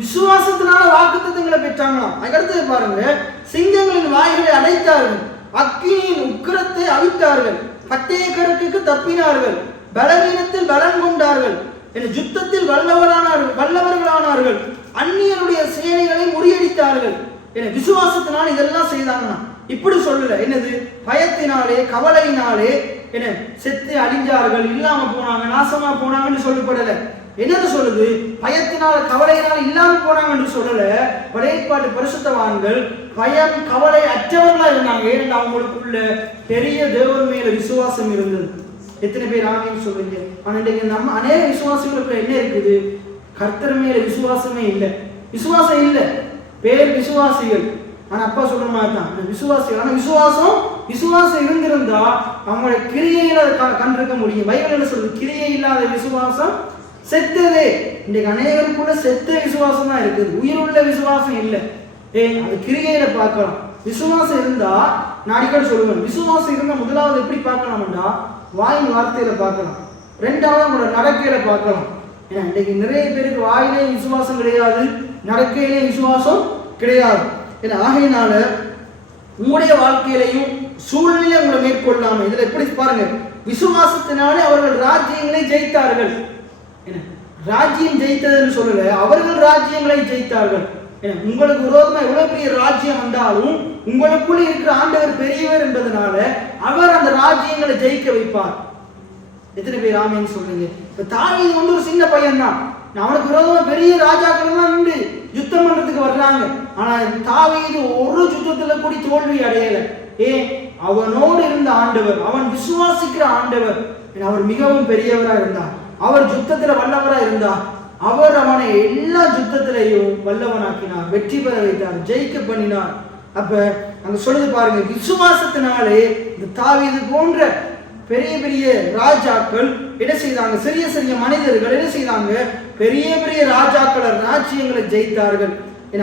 விசுவாசத்தினால வாக்குத்தத்தங்களை பெற்றாங்களாம். அதுக்கடுத்து பாருங்க, சிங்கங்களின் வாய்களை அடைத்தார்கள், அக்கினியின் உக்கிரத்தை அவித்தார்கள், பட்டய கருக்குக்கு தப்பினார்கள், பலவீனத்தில் பலம் கொண்டார்கள், யுத்தத்தில் வல்லவர்களானார்கள், அந்நியருடைய சேனைகளை முறியடித்தார்கள். விசுவாசத்தினால் இதெல்லாம் செய்தாங்கன்னா இப்படி சொல்லல. என்னது? பயத்தினாலே கவலையினாலே செத்து அழிஞ்சார்கள், இல்லாம போனாங்க, நாசமா போனாங்கன்னு சொல்லப்படல. என்னன்னு சொல்லுது? பயத்தினால கவலையினால இல்லாம போனாங்கன்னு சொல்லல. பழைய ஏற்பாட்டு பரிசுத்தவான்கள் பயம் கவலை அற்றவர்களா இருந்தாங்க. ஏன்னா அவங்களுக்குள்ள பெரிய தேவன் மேல விசுவாசம் இருந்தது. எத்தனை பேர் ஆமீன் சொல்றீங்க? ஆனா இன்றைக்கு நம்ம அநேக விசுவாசிகளுக்கு என்ன இருக்குது? கர்த்தர் மேல விசுவாசமே இல்லை. விசுவாசம் இல்லை, பேர் விசுவாசிகள், ஆனா அப்பா சொல்ற மாதிரி தான் விசுவாசிகள். ஆனா விசுவாசம் இருந்திருந்தா அவங்களோட கிரியையில கண்டிருக்க முடியும். பைபிள் என்ன சொல்றது? கிரியை இல்லாத விசுவாசம் செத்ததே. இன்றைக்கு அநேகருக்குள்ள செத்த விசுவாசம் தான் இருக்குது, உயிருள்ள விசுவாசம் இல்லை. அது கிரியையில பார்க்கலாம். விசுவாசம் இருந்தா, நான் அடிக்கடி சொல்லுவேன், விசுவாசம் இருந்தா முதலாவது எப்படி பார்க்கலாம்டா? வாயின் வார்த்தையில பார்க்கலாம், ரெண்டாவது உங்களோட நடக்கையில பார்க்கலாம். ஏன்னா இன்றைக்கு நிறைய பேருக்கு வாயிலே விசுவாசம் கிடையாது, நடக்கையிலே விசுவாசம் கிடையாது. ஏன்னா ஆகையினால உங்களுடைய வாழ்க்கையிலையும் சூழ்நிலை உங்களை மேற்கொள்ளாம இதுல எப்படி பாருங்க, விசுவாசத்தினாலே அவர்கள் ராஜ்யங்களை ஜெயித்தார்கள். ராஜ்யம் ஜெயித்ததுன்னு சொல்லல, அவர்கள் ராஜ்யங்களை ஜெயித்தார்கள். உங்களுக்கு விரோதமா எவ்வளவு பெரிய ராஜ்யம் வந்தாலும் உங்களுக்குள்ள இருக்கிற ஆண்டவர் பெரியவர் என்பதனால அவர் அந்த ராஜ்யங்களை ஜெயிக்க வைப்பார். எத்தனை பேர் ஆமேன்னு சொல்றீங்க? இப்ப தாவீது வந்து ஒரு சின்ன பையன் தான், அவனுக்கு விரோதமா பெரிய ராஜாக்கள் எல்லாம் நின்று யுத்தம் பண்றதுக்கு வர்றாங்க. ஆனா தாவீது ஒரு யுத்தத்துல கூடி தோல்வி அடையல. அவனோடு இருந்த ஆண்டவர், அவன் விசுவாசிக்கிற ஆண்டவர், அவர் மிகவும் பெரியவரா இருந்தார், அவர் யுத்தத்துல வல்லவரா இருந்தார், அவர் அவனை எல்லா யுத்தத்திலையும் வல்லவனாக்கினார், வெற்றி பெற வைத்தார், ஜெயிக்க பண்ணினார். அப்ப அங்க சொல்லுது பாருங்க, விசுவாசத்தினாலே இந்த தாவீது போன்ற பெரிய பெரிய ராஜாக்கள் என்ன செய்தாங்க? சிறிய சிறிய மனிதர்கள் என்ன செய்தாங்க? பெரிய பெரிய ராஜாக்கள் ராஜ்யங்களை ஜெயித்தார்கள்.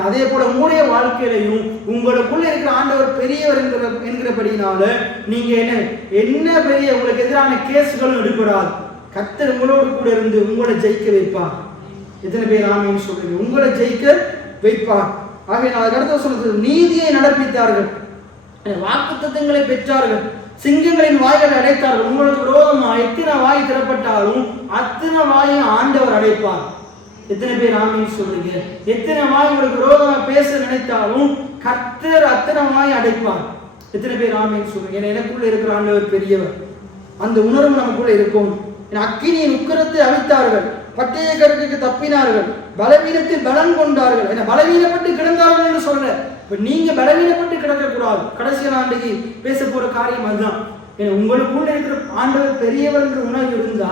அதே போல உங்களுடைய வாழ்க்கையிலையும் உங்களுக்குள்ள இருக்கிற ஆண்டவர் பெரியவர் என்கிறபடினால நீங்க என்ன பெரிய உங்களுக்கு எதிரான கேஸ்களும் எடுப்படாது. கர்த்தர் உங்களோடு கூட இருந்து உங்களை ஜெயிக்க வைப்பார். எத்தனை பேர் ஆமீன் சொல்றீங்க? உங்களை ஜெயிக்க வைப்பார். ஆகவே நான் அடுத்த சொல்றது, நீதியை நடப்பித்தார்கள், வாக்குத்தத்தங்களை பெற்றார்கள், சிங்கங்களின் வாய்களை அடைத்தார்கள். உங்களுக்கு விரோதமா எத்தனை வாய் திறப்பட்டாலும் அத்தனை வாயை ஆண்டவர் அடைப்பார். எத்தனை பேர் ஆமீன் சொல்றீங்க? எத்தனை வாய் உங்களுக்கு விரோதமா பேச நினைத்தாலும் கர்த்தர் அத்தனை வாய் அடைப்பார். எத்தனை பேர் ஆமீன் சொல்றீங்க? எனக்குள்ள இருக்கிற ஆண்டவர் பெரியவர், அந்த உணர்வு நமக்குள்ள இருக்கும். அக்கினியின் உக்கிரத்தை அவித்தார்கள், பட்டய கருக்குக்கு தப்பினார்கள், பலவீனத்தில் பலம் கொண்டார்கள். ஏன்னா பலவீனப்பட்டு கிடந்தார்கள் என்று சொல்ல, இப்ப நீங்க பலவீனப்பட்டு கிடக்க கூடாது. கடைசியில் ஆண்டுக்கு பேச போற காரியம் அதுதான். ஏன்னா உங்களுக்குள்ள இருக்கிற ஆண்டவர் பெரியவர் என்ற உணர்வு இருந்தா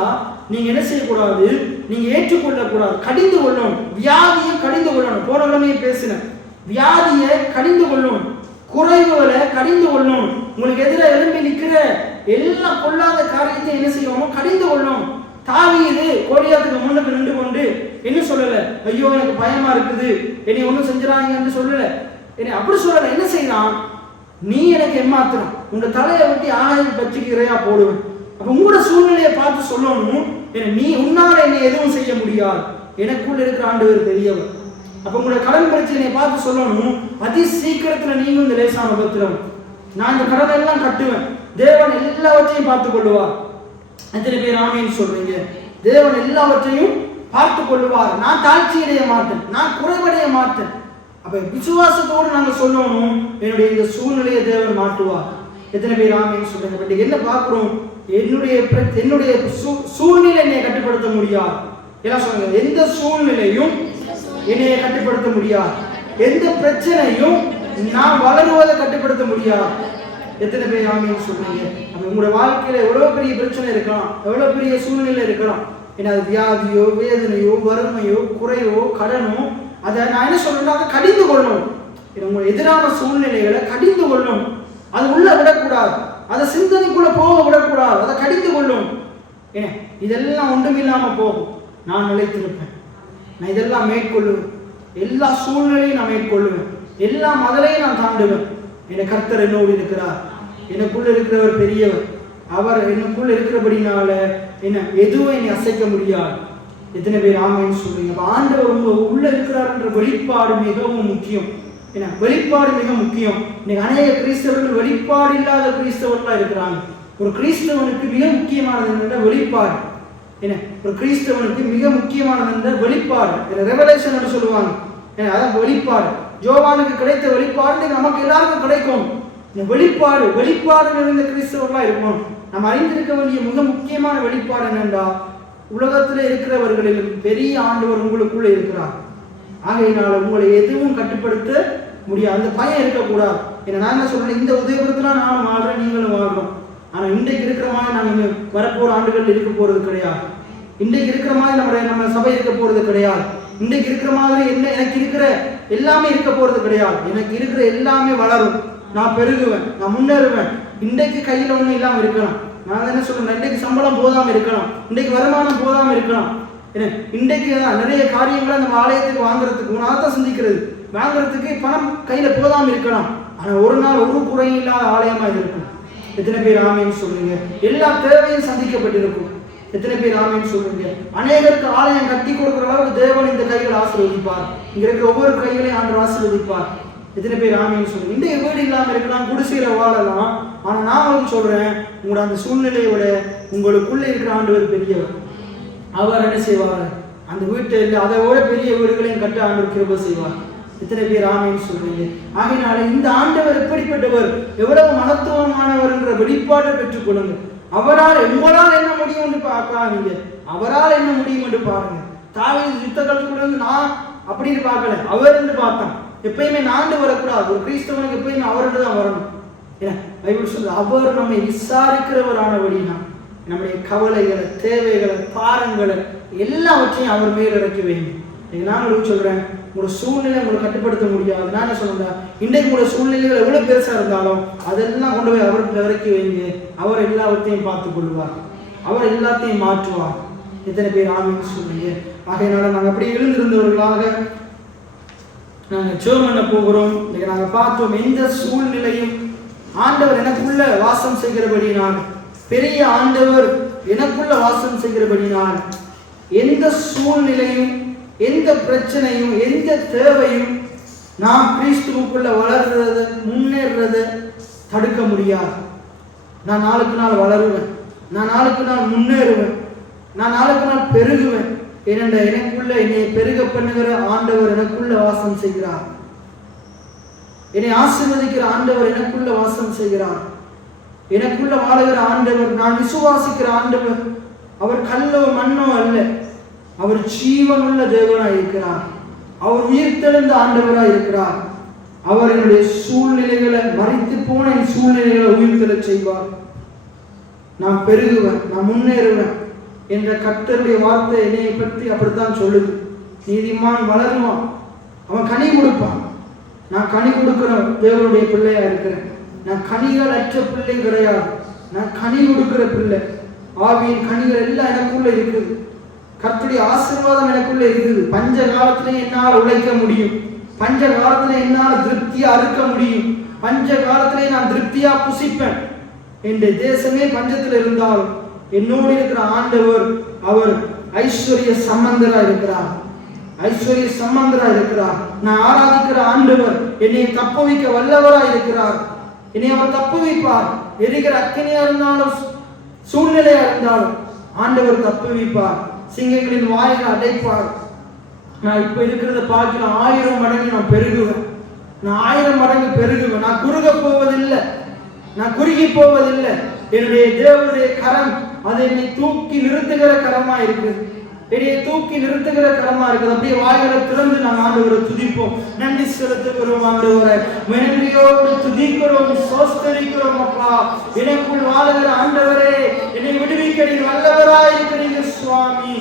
நீங்க என்ன செய்யக்கூடாது? நீங்க ஏற்றுக்கொள்ளக்கூடாது, கடிந்து கொள்ளணும். வியாதியை கடிந்து கொள்ளணும். போன உடனே பேசின வியாதியை கடிந்து கொள்ளணும், குறைவுகளை கடிந்து கொள்ளணும். உங்களுக்கு எதிராக எழும்பி நிற்கிற எல்லா பொல்லாத காரியத்தை என்ன செய்வோமோ கடிந்து கொள்ளணும். தாவீது கோலியாத்துக்கு முன்னுக்கு நின்று கொண்டு என்ன சொல்லல, ஐயோ எனக்கு பயமா இருக்குது, என்னை ஒன்றும் செஞ்சிடாங்கன்னு சொல்லல, என்னை அப்படி சொல்லல. என்ன செய்யலாம்? நீ எனக்கு ஏமாத்தணும், உங்க தலையை வெட்டி ஆகாயம் பற்றிக்கு இறையா போடுவேன். அப்ப உங்களோட சூழ்நிலையை பார்த்து சொல்லணும், நீ உன்னால என்னை எதுவும் செய்ய முடியாது, எனக்குள்ள இருக்கிற ஆண்டவர் பெரியவர். அப்ப உங்களோட கடன் பிரச்சனையை பார்த்து சொல்லணும், அதி சீக்கிரத்துல நீங்க இந்த லேசான உபத்திரம், நான் இந்த கடனை எல்லாம் கட்டுவேன், தேவன் எல்லாவற்றையும் பார்த்துக் கொள்ளுவார். எத்தனை பேர் ஆமீன் சொல்றீங்க? தேவன் எல்லாவற்றையும் பார்த்து கொள்ளுவார். நான் தாழ்ச்சி அடைய மாட்டேன், நான் குறைவடைய மாட்டேன். அப்ப விசுவாசத்தோடு நாங்க சொல்லணும், என்னுடைய இந்த சூழ்நிலையை தேவன் மாற்றுவார். எத்தனை பேர் ஆமீன் சொல்றீங்க? பட் என்ன பார்க்கிறோம்? என்னுடைய சூழ்நிலை என்னை கட்டுப்படுத்த முடியாது. என்ன சொல்லுங்க? எந்த சூழ்நிலையும் என்னைய கட்டுப்படுத்த முடியாது, எந்த பிரச்சனையும் நான் வளருவதை கட்டுப்படுத்த முடியாது. எத்தனை பேர் ஆமீன் சொல்றீங்க? அப்ப உங்களோட வாழ்க்கையில எவ்வளவு பெரிய பிரச்சனை இருக்கலாம், எவ்வளவு பெரிய சூழ்நிலை இருக்கலாம், ஏன்னா அது வியாதியோ, வேதனையோ, வறுமையோ, குறையோ, கடனோ, அதை நான் என்ன சொல்றேன்னா அதை கடிந்து கொள்ளணும். உங்கள் எதிரான சூழ்நிலைகளை கடிந்து கொள்ளணும். அது உள்ள விடக்கூடாது, அதை சிந்தனைக்குள்ள போக விடக்கூடாது, அதை கடிந்து கொள்ளணும். ஏன் இதெல்லாம் ஒன்றுமில்லாம போகும். நான் நிலைத்திருப்பேன், நான் இதெல்லாம் மேற்கொள்ளுவேன், எல்லா சூழ்நிலையும் நான் மேற்கொள்ளுவேன், எல்லா மதலையும் நான் தாண்டுவேன். என் கர்த்தர் என்னோடு இருக்கிறார், எனக்குள்ள இருக்கிறவர் பெரியவர், அவர் எனக்குள்ள இருக்கிறபடினால என்ன எதுவும் என்னை அசைக்க முடியாது. எத்தனை பேர் ஆமைன்னு சொல்றீங்க? ஆண்டவர் உங்க உள்ள இருக்கிறார்ன்ற வெளிப்பாடு மிகவும் முக்கியம். ஏன்னா வெளிப்பாடு மிக முக்கியம். இன்னைக்கு அநேக கிறிஸ்தவர்கள் வெளிப்பாடு இல்லாத கிறிஸ்தவர்களா இருக்கிறாங்க. ஒரு கிறிஸ்தவனுக்கு மிக முக்கியமானது என்ற வெளிப்பாடு. என்ன ஒரு கிறிஸ்தவனுக்கு மிக முக்கியமானது என்ற வெளிப்பாடு, ரெவலேஷன் என்று சொல்லுவாங்க. அதான் வெளிப்பாடு. ஜோவானுக்கு கிடைத்த வெளிப்பாடு நமக்கு எல்லாருக்கும் கிடைக்கும். வெளிப்பாடு வெளிப்பாடு நிறைந்த கிறிஸ்தவர்களா இருக்கணும். நம்ம அறிந்திருக்க வேண்டிய மிக முக்கியமான வெளிப்பாடு என்னென்றா, உலகத்தில் இருக்கிறவர்களிலும் பெரிய ஆண்டவர் உங்களுக்குள்ள இருக்கிறார். ஆகையினால உங்களை எதுவும் கட்டுப்படுத்த முடியாது. அந்த பயம் இருக்கக்கூடாது. ஏன்னா நான் என்ன சொல்றேன், இந்த உதயபுரத்துல நானும் வாழ்றேன், நீங்களும் வாழ்றோம். ஆனா இன்றைக்கு இருக்கிற மாதிரி நாங்கள் வரப்போற ஆண்டுகள் இருக்க போறது கிடையாது. இன்றைக்கு இருக்கிற மாதிரி நம்ம சபை இருக்க போறது கிடையாது. இன்றைக்கு இருக்கிற மாதிரி என்ன எனக்கு இருக்கிற எல்லாமே இருக்க போறது கிடையாது. எனக்கு இருக்கிற எல்லாமே வளரும், நான் பெருகுவேன், நான் முன்னேறுவேன். இன்றைக்கு கையில ஒன்றும் இல்லாம இருக்கலாம். நான் என்ன சொல்றேன், இன்றைக்கு சம்பளம் போதாம இருக்கலாம், இன்றைக்கு வருமானம் போதாம இருக்கலாம். ஏன்னா இன்றைக்கு நிறைய காரியங்களை நம்ம ஆலயத்துக்கு வாங்குறதுக்கு நான் சிந்திக்கிறது, வாங்குறதுக்கு பணம் கையில போதாம இருக்கலாம். ஆனா ஒரு நாள் ஒரு குறையும் இல்லாத ஆலயமா இருக்கும். எத்தனை பேர் ஆமைன்னு சொல்லுங்க? எல்லா தேவையும் சந்திக்கப்பட்டிருக்கும். எத்தனை பேர் ஆமைன்னு சொல்லுங்க? அநேகருக்கு ஆலயம் கட்டி கொடுக்குற அளவுக்கு தேவன் இந்த கைகளை ஆசீர்வதிப்பார். இங்க இருக்கிற ஒவ்வொரு கைகளையும் ஆண்டு ஆசீர்வதிப்பார். எத்தனை பேர் ஆமைன்னு சொல்லுங்க? இன்றைய வீடு இல்லாம இருக்கலாம், குடிசையில வாழலாம். ஆனா நான் வந்து சொல்றேன், உங்களோட அந்த சூழ்நிலையை விட உங்களுக்குள்ள இருக்கிற ஆண்டவர் பெரியவர். அவர் என்ன செய்வார்? அந்த வீட்டை இல்லை அதை விட பெரிய வீடுகளையும் கட்ட ஆண்டவர் கிருபை செய்வார். எத்தனை பேர் ஆமைன்னு சொல்றீங்க? ஆகையினால இந்த ஆண்டவர் எப்படிப்பட்டவர், எவ்வளவு மகத்துவமானவர் என்ற வெளிப்பாட்டை பெற்றுக் கொள்ளுங்க. அவரால் உங்களால் என்ன முடியும் என்று பார்க்காதீங்க, அவரால் என்ன முடியும் என்று பாருங்க. தாவீது யுத்த காலத்துக்குள்ள நான் அப்படின்னு பார்க்கல, அவர் என்று பார்த்தான். எப்பயுமே நாண்டு வரக்கூடாது. ஒரு கிறிஸ்தவனுக்கு எப்பயுமே அவர்கிட்ட தான் வரணும். ஏன்னா பைபிள் சொல்றது, அவர் நம்மை விசாரிக்கிறவரானபடினா நம்முடைய கவலைகளை, தேவைகளை, பாரங்களை எல்லாவற்றையும் அவர் மேல் இறக்கி வைங்க. நான் உங்களுக்கு சொல்றேன், உங்களோட சூழ்நிலை உங்களை கட்டுப்படுத்த முடியாது. நான் என்ன சொல்றேன், இன்றைக்கு உங்களோட சூழ்நிலைகள் எவ்வளவு பெருசா இருந்தாலும் அதெல்லாம் கொண்டு போய் அவருக்கு இறக்கி வைங்க. அவர் எல்லாவற்றையும் பார்த்துக் கொள்வார், அவர் எல்லாத்தையும் மாற்றுவார். எத்தனை பேர் ஆமைன்னு சொல்றீங்க? ஆகையினால நாங்கள் அப்படி எழுந்திருந்தவர்களாக நாங்கள் ஜெபம் பண்ண போகிறோம். இன்னைக்கு நாங்கள் பார்த்தோம், எந்த சூழ்நிலையும் ஆண்டவர் எனக்குள்ள வாசம் செய்கிறபடினால், பெரிய ஆண்டவர் எனக்குள்ள வாசம் செய்கிறபடினால், எந்த சூழ்நிலையும், எந்த பிரச்சனையும், எந்த தேவையும் நாம் கிறிஸ்துவுக்குள்ள வளர்றத, முன்னேறத தடுக்க முடியாது. நான் நாளுக்கு நாள் வளருவேன், நான் நாளுக்கு நாள் முன்னேறுவேன், நான் நாளுக்கு நாள் பெருகுவேன். ஏனென்ற எனக்குள்ள என்னை பெருக பண்ணுகிற ஆண்டவர் எனக்குள்ள வாசம் செய்கிறார். என்னை ஆசீர்வதிக்கிற ஆண்டவர் எனக்குள்ள வாசம் செய்கிறார். எனக்குள்ள வாழுகிற ஆண்டவர், நான் விசுவாசிக்கிற ஆண்டவர், அவர் கல்லோ மண்ணோ அல்ல, அவர் ஜீவனுள்ள தேவனாய் இருக்கிறார். அவர் உயிர்த்தெழுந்த ஆண்டவராய் இருக்கிறார். அவர் என்னுடைய சூழ்நிலைகளை, மறித்து போன என் சூழ்நிலைகளை உயிர்த்தெழச் செய்வார். நான் பெருகுவேன், நான் முன்னேறுவேன் என்ற கர்த்தருடைய வார்த்தை என்னை பற்றி அப்படித்தான் சொல்லுது. நீதிமான் வளருவான், அவன் கனி கொடுப்பான். நான் கனி கொடுக்கிற தேவனுடைய பிள்ளையா இருக்கிறேன். நான் கனிகள் அற்ற பிள்ளை கிடையாது, நான் கனி கொடுக்கிற பிள்ளை. ஆவியின் கனிகள் எல்லாம் எனக்குள்ள இருக்குது. கர்த்தருடைய ஆசீர்வாதம் எனக்குள்ள இருக்குது. பஞ்ச காலத்திலே என்னால் உழைக்க முடியும், பஞ்ச காலத்திலே என்னால் திருப்தியா அறுக்க முடியும், பஞ்ச காலத்திலே நான் திருப்தியா புசிப்பேன். என் தேசமே பஞ்சத்தில் இருந்தாலும் என்னோடு இருக்கிற ஆண்டவர், அவர் ஐஸ்வர்ய சம்பந்தரா இருக்கிறார், ஐஸ்வர்ய சம்பந்தரா இருக்கிறார். நான் ஆராதிக்கிற ஆண்டவர் என்னை தப்பு வைக்க வல்லவரா இருக்கிறார். என்னை அவர் தப்பு வைப்பார். எரிகிற அக்கினியா இருந்தாலும், சூழ்நிலையா இருந்தாலும் ஆண்டவர் தப்பு வைப்பார். சிங்கங்களின் வாயிலை அடைப்பார். நான் இப்ப இருக்கிறத பார்க்கல 1000 மடங்கு நான் பெருகுவேன், நான் 1000 மடங்கு பெருகுவேன். நான் குறுக போவதில்லை, நான் குறுகி போவதில்லை. என்னுடைய தேவனுடைய கரம் அது என்னை தூக்கி நிறுத்துகிற கரமா இருக்குது, என்னை தூக்கி நிறுத்துகிற கரமா இருக்குது. அப்படியே வாய்களை திறந்து நான் ஆண்டவரை துதிப்போம், நன்றி செலுத்துகிறோம். ஆண்டவரை நன்றியோடு துதிக்கிறோம், சோஸ்தரிக்கிறோம். அப்பா, எனக்குள் வாழுகிற ஆண்டவரே, என்னை விடுவிக்க நீர் வல்லவராய் இருக்கிறீங்க சுவாமி.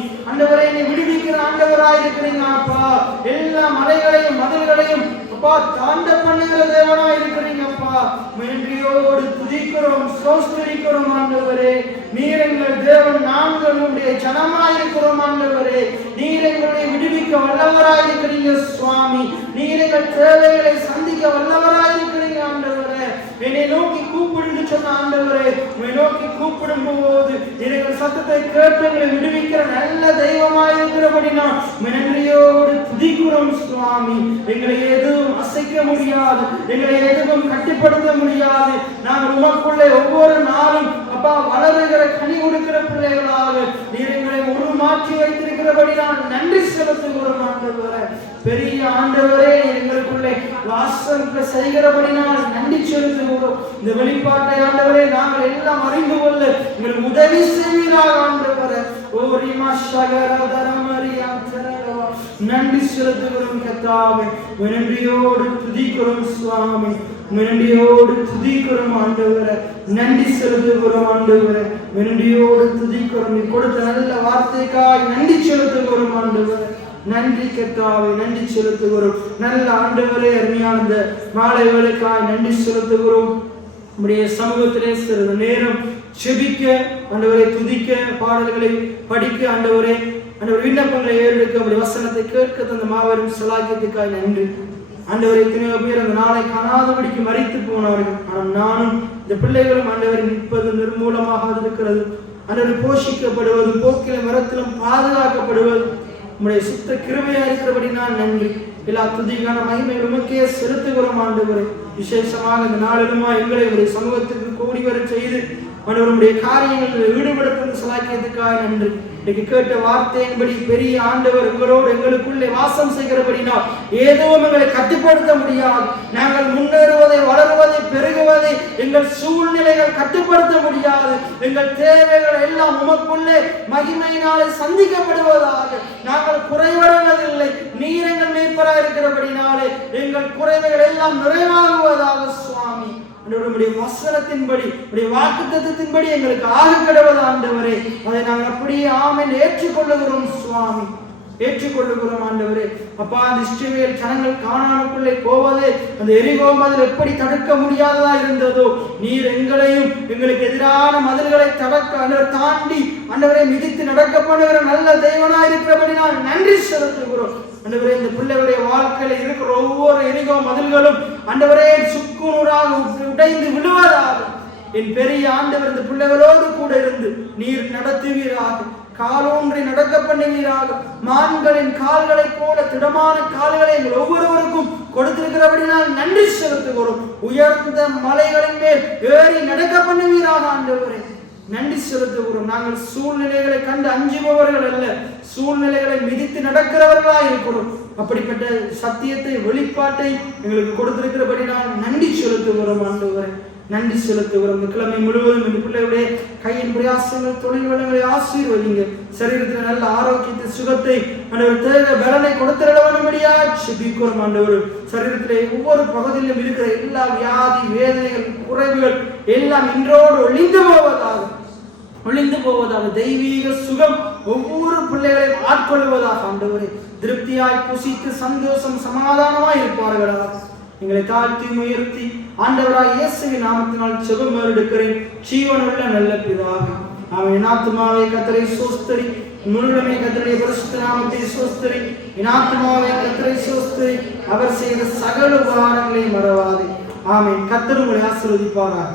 அப்பா தாண்ட பண்ணுகிற தேவனா இருக்கிறீங்கப்பா. நன்றியோடு துதிக்கிறோம், ஸ்தோத்திரிக்கிறோம் ஆண்டவரே. நீர் எங்கள் தேவன், நாங்கள் உம்முடைய ஜனமாயிருக்கிறோம் ஆண்டவரே. நீர் எங்களை விடுவிக்க வல்லவராயிருக்கிறீங்க சுவாமி. நீர் எங்கள் தேவைகளை சந்திக்க வல்லவராயிருக்கிறீங்க ஆண்டவரே. என்னை நோக்கி கூப்பிடுன்னு சொன்ன ஆண்டவரே, உம்மை நோக்கி கூப்பிடும் போது எங்கள் சத்தத்தை கேட்டு எங்களை விடுவிக்கிற நல்ல தெய்வமாயிருக்கிறபடி நான் நன்றியோடு துதிக்கிறோம் சுவாமி. எங்களை எதுவும் அசைக்க முடியாது, எங்களை எதுவும் கட்டுப்படுத்த முடியாது. நாங்கள் உமக்குள்ளே ஒவ்வொரு நாளும் அப்பா வளருகிற கனி கொடுக்கிற பிள்ளைகளாக நீர் எங்களை உருமாற்றி வைத்திருக்கிறபடி நான் நன்றி செலுத்துகிறோம் ஆண்டவரே. பெரிய ஆண்டவரே, எங்களுக்குள்ளே வாசம் செய்கிறபடி நான் நன்றி செலுத்துகிறோம். இந்த வெளிப்பாட்டை ஆண்டவரே நாங்கள் எல்லாம் அறிந்து கொள்ள எங்களுக்கு உதவி செய்வீராக ஆண்டவரே. நன்றி செலுத்துகிறோம் கர்த்தாவே. நன்றியோடு துதிக்கிறோம் சுவாமி. நன்றியோடு துதிக்கிறோம் ஆண்டவரே. நன்றி செலுத்துகிறோம் ஆண்டவரே. நன்றியோடு துதிக்கிறோம். நீ கொடுத்த நல்ல வார்த்தைக்காய் நன்றி செலுத்துகிறோம் ஆண்டவரே. நன்றி கர்த்தாவே, நன்றி செலுத்துகிறோம். நல்ல ஆண்டவரே, அருமையான இந்த மாலை வேளைக்காய் நன்றி செலுத்துகிறோம். நம்முடைய சமூகத்திலே சிறிது நேரம் செபிக்க ஆண்டவரை, துதிக்க, பாடல்களை படிக்க ஆண்டவரே, ஆண்டவர் விண்ணப்பங்களை ஏறெடுக்க, நம்முடைய வசனத்தை கேட்க தந்த மாபெரும் சலாக்கியத்துக்காய் நன்றி ஆண்டவரை. எத்தனையோ பேர் அந்த நாளை காணாதபடிக்கு மரித்து போனார்கள். ஆனால் நானும் இந்த பிள்ளைகளும் ஆண்டவரை நிற்பது நிர்மூலமாக இருக்கிறது. ஆண்டவரை போஷிக்கப்படுவது, போக்கில மரத்திலும் பாதுகாக்கப்படுவது உம்முடைய சுத்த கிருபையா இருக்கிறபடி நான் நன்றி. எல்லா துதிக்கான மகிமை உமக்கே செலுத்துகிறோம் ஆண்டவரே. விசேஷமாக இந்த நாளிலுமா எங்களை உடைய சமூகத்துக்கு கூடி வர செய்து ஆண்டவருடைய காரியங்களில் ஈடுபடுத்தும் சலாக்கியத்துக்காக நன்றி. இன்னைக்கு கேட்ட வார்த்தையின்படி பெரிய ஆண்டவர் எங்களோடு எங்களுக்குள்ளே வாசம் செய்கிறபடினால் ஏதுவும் எங்களை கட்டுப்படுத்த முடியாது. நாங்கள் முன்னேறுவதை, வளருவதை, பெருகுவதை எங்கள் சூழ்நிலைகள் கட்டுப்படுத்த முடியாது. எங்கள் தேவைகள் எல்லாம் உமக்குள்ளே மகிமையினாலே சந்திக்கப்படுவதாக. நாங்கள் குறைவடைவதில்லை. நீர் எங்கள் மேய்ப்பராக இருக்கிறபடினாலே எங்கள் குறைவைகள் எல்லாம் நிறைவாகுவதாக சுவாமி. நம்முடைய வசனத்தின்படி, நம்முடைய வாக்குத்தத்தத்தின்படி எங்களுக்கு ஆக கடவுள் ஆண்டவரே, அதை நாங்கள் அப்படியே ஆமென் ஏற்றுக்கொள்ளுகிறோம் சுவாமி. ஏற்றுக்கொள்ளுகிறோம் ஆண்டவரே. அப்பா, அந்த இஸ்ரவேல் ஜனங்கள் கானானுக்குள்ளே போவதே அந்த எரிகோ மதில் எப்படி தடுக்க முடியாததா இருந்ததோ, நீர் எங்களையும் எங்களுக்கு எதிரான மதில்களை தாண்டி ஆண்டவரை மிதித்து நடக்க பண்ணுகிற நல்ல தெய்வனாய் இருக்கிறபடி நான் நன்றி செலுத்துகிறோம் ஆண்டவரே. இந்த பிள்ளைகளுடைய வாழ்க்கையில இருக்கிற ஒவ்வொரு எரிகோ மதில்களும் ஆண்டவரே சுக்குநூறாக உடைந்து விழுவதாக என் பெரிய ஆண்டவர் இந்த பிள்ளைகளோடு கூட இருந்து நீர் நடத்துவீராக. காலூன்றி நடக்க பண்ணுவீராக. மான்களின் கால்களை போல திடமான கால்களை எங்கள் ஒவ்வொருவருக்கும் கொடுத்திருக்கிறபடி நான் நன்றி செலுத்துகிறோம். உயர்ந்த மலைகளின் மேல் ஏறி நடக்க பண்ணுவீராக ஆண்டவரே. நன்றி செலுத்துகிறோம். நாங்கள் சூழ்நிலைகளை கண்டு அஞ்சுபவர்கள் அல்ல, சூழ்நிலைகளை மிதித்து நடக்கிறவர்களா இருக்கிறோம். அப்படிப்பட்ட சத்தியத்தை, வெளிப்பாட்டை எங்களுக்கு கொடுத்திருக்கிறபடி நான் நன்றி செலுத்துகிறோம் ஆண்டவரே. நன்றி செலுத்துகிறோம். இந்த கிழமை முழுவதும் இந்த பிள்ளைகளுடைய கையின் பிரயாசங்கள், தொழில் வளங்களை ஆசீர்வதிங்க. சரீரத்தில் நல்ல ஆரோக்கியத்தை, சுகத்தை, ஆண்டவர் தேக பலனை கொடுத்திடவனும்படியா செபிக்கிறோம் ஆண்டவர். சரீரத்திலே ஒவ்வொரு பகுதியிலும் இருக்கிற எல்லா வியாதி, வேதனைகள், குறைவுகள் எல்லாம் இன்றோடு ஒளிந்து போவதாக தெய்வீக சுகம் ஒவ்வொரு பிள்ளைகளையும் ஆட்கொள்வதாக ஆண்டவரே. திருப்தியாய் புசித்து சந்தோஷம் சமாதானமாய் இருப்பார்களா. எங்களை தாழ்த்தி உயர்த்தி ஆண்டவராய் இயேசுவின் நாமத்தினால் ஜெபம் எடுக்கிறேன் ஜீவனுள்ள நல்ல பிதாவே. ஆமென். ஆத்துமாவே கர்த்தரை ஸ்தோத்திரி, முழுமை கர்த்தருடைய பரிசுத்த நாமத்தை ஸ்தோத்திரி. என் ஆத்துமாவே கர்த்தரை ஸ்தோத்திரி, அவர் செய்த சகல உபகாரங்களை மறவாதே. ஆமென். கர்த்தர் உங்களை ஆசீர்வதிப்பாராக.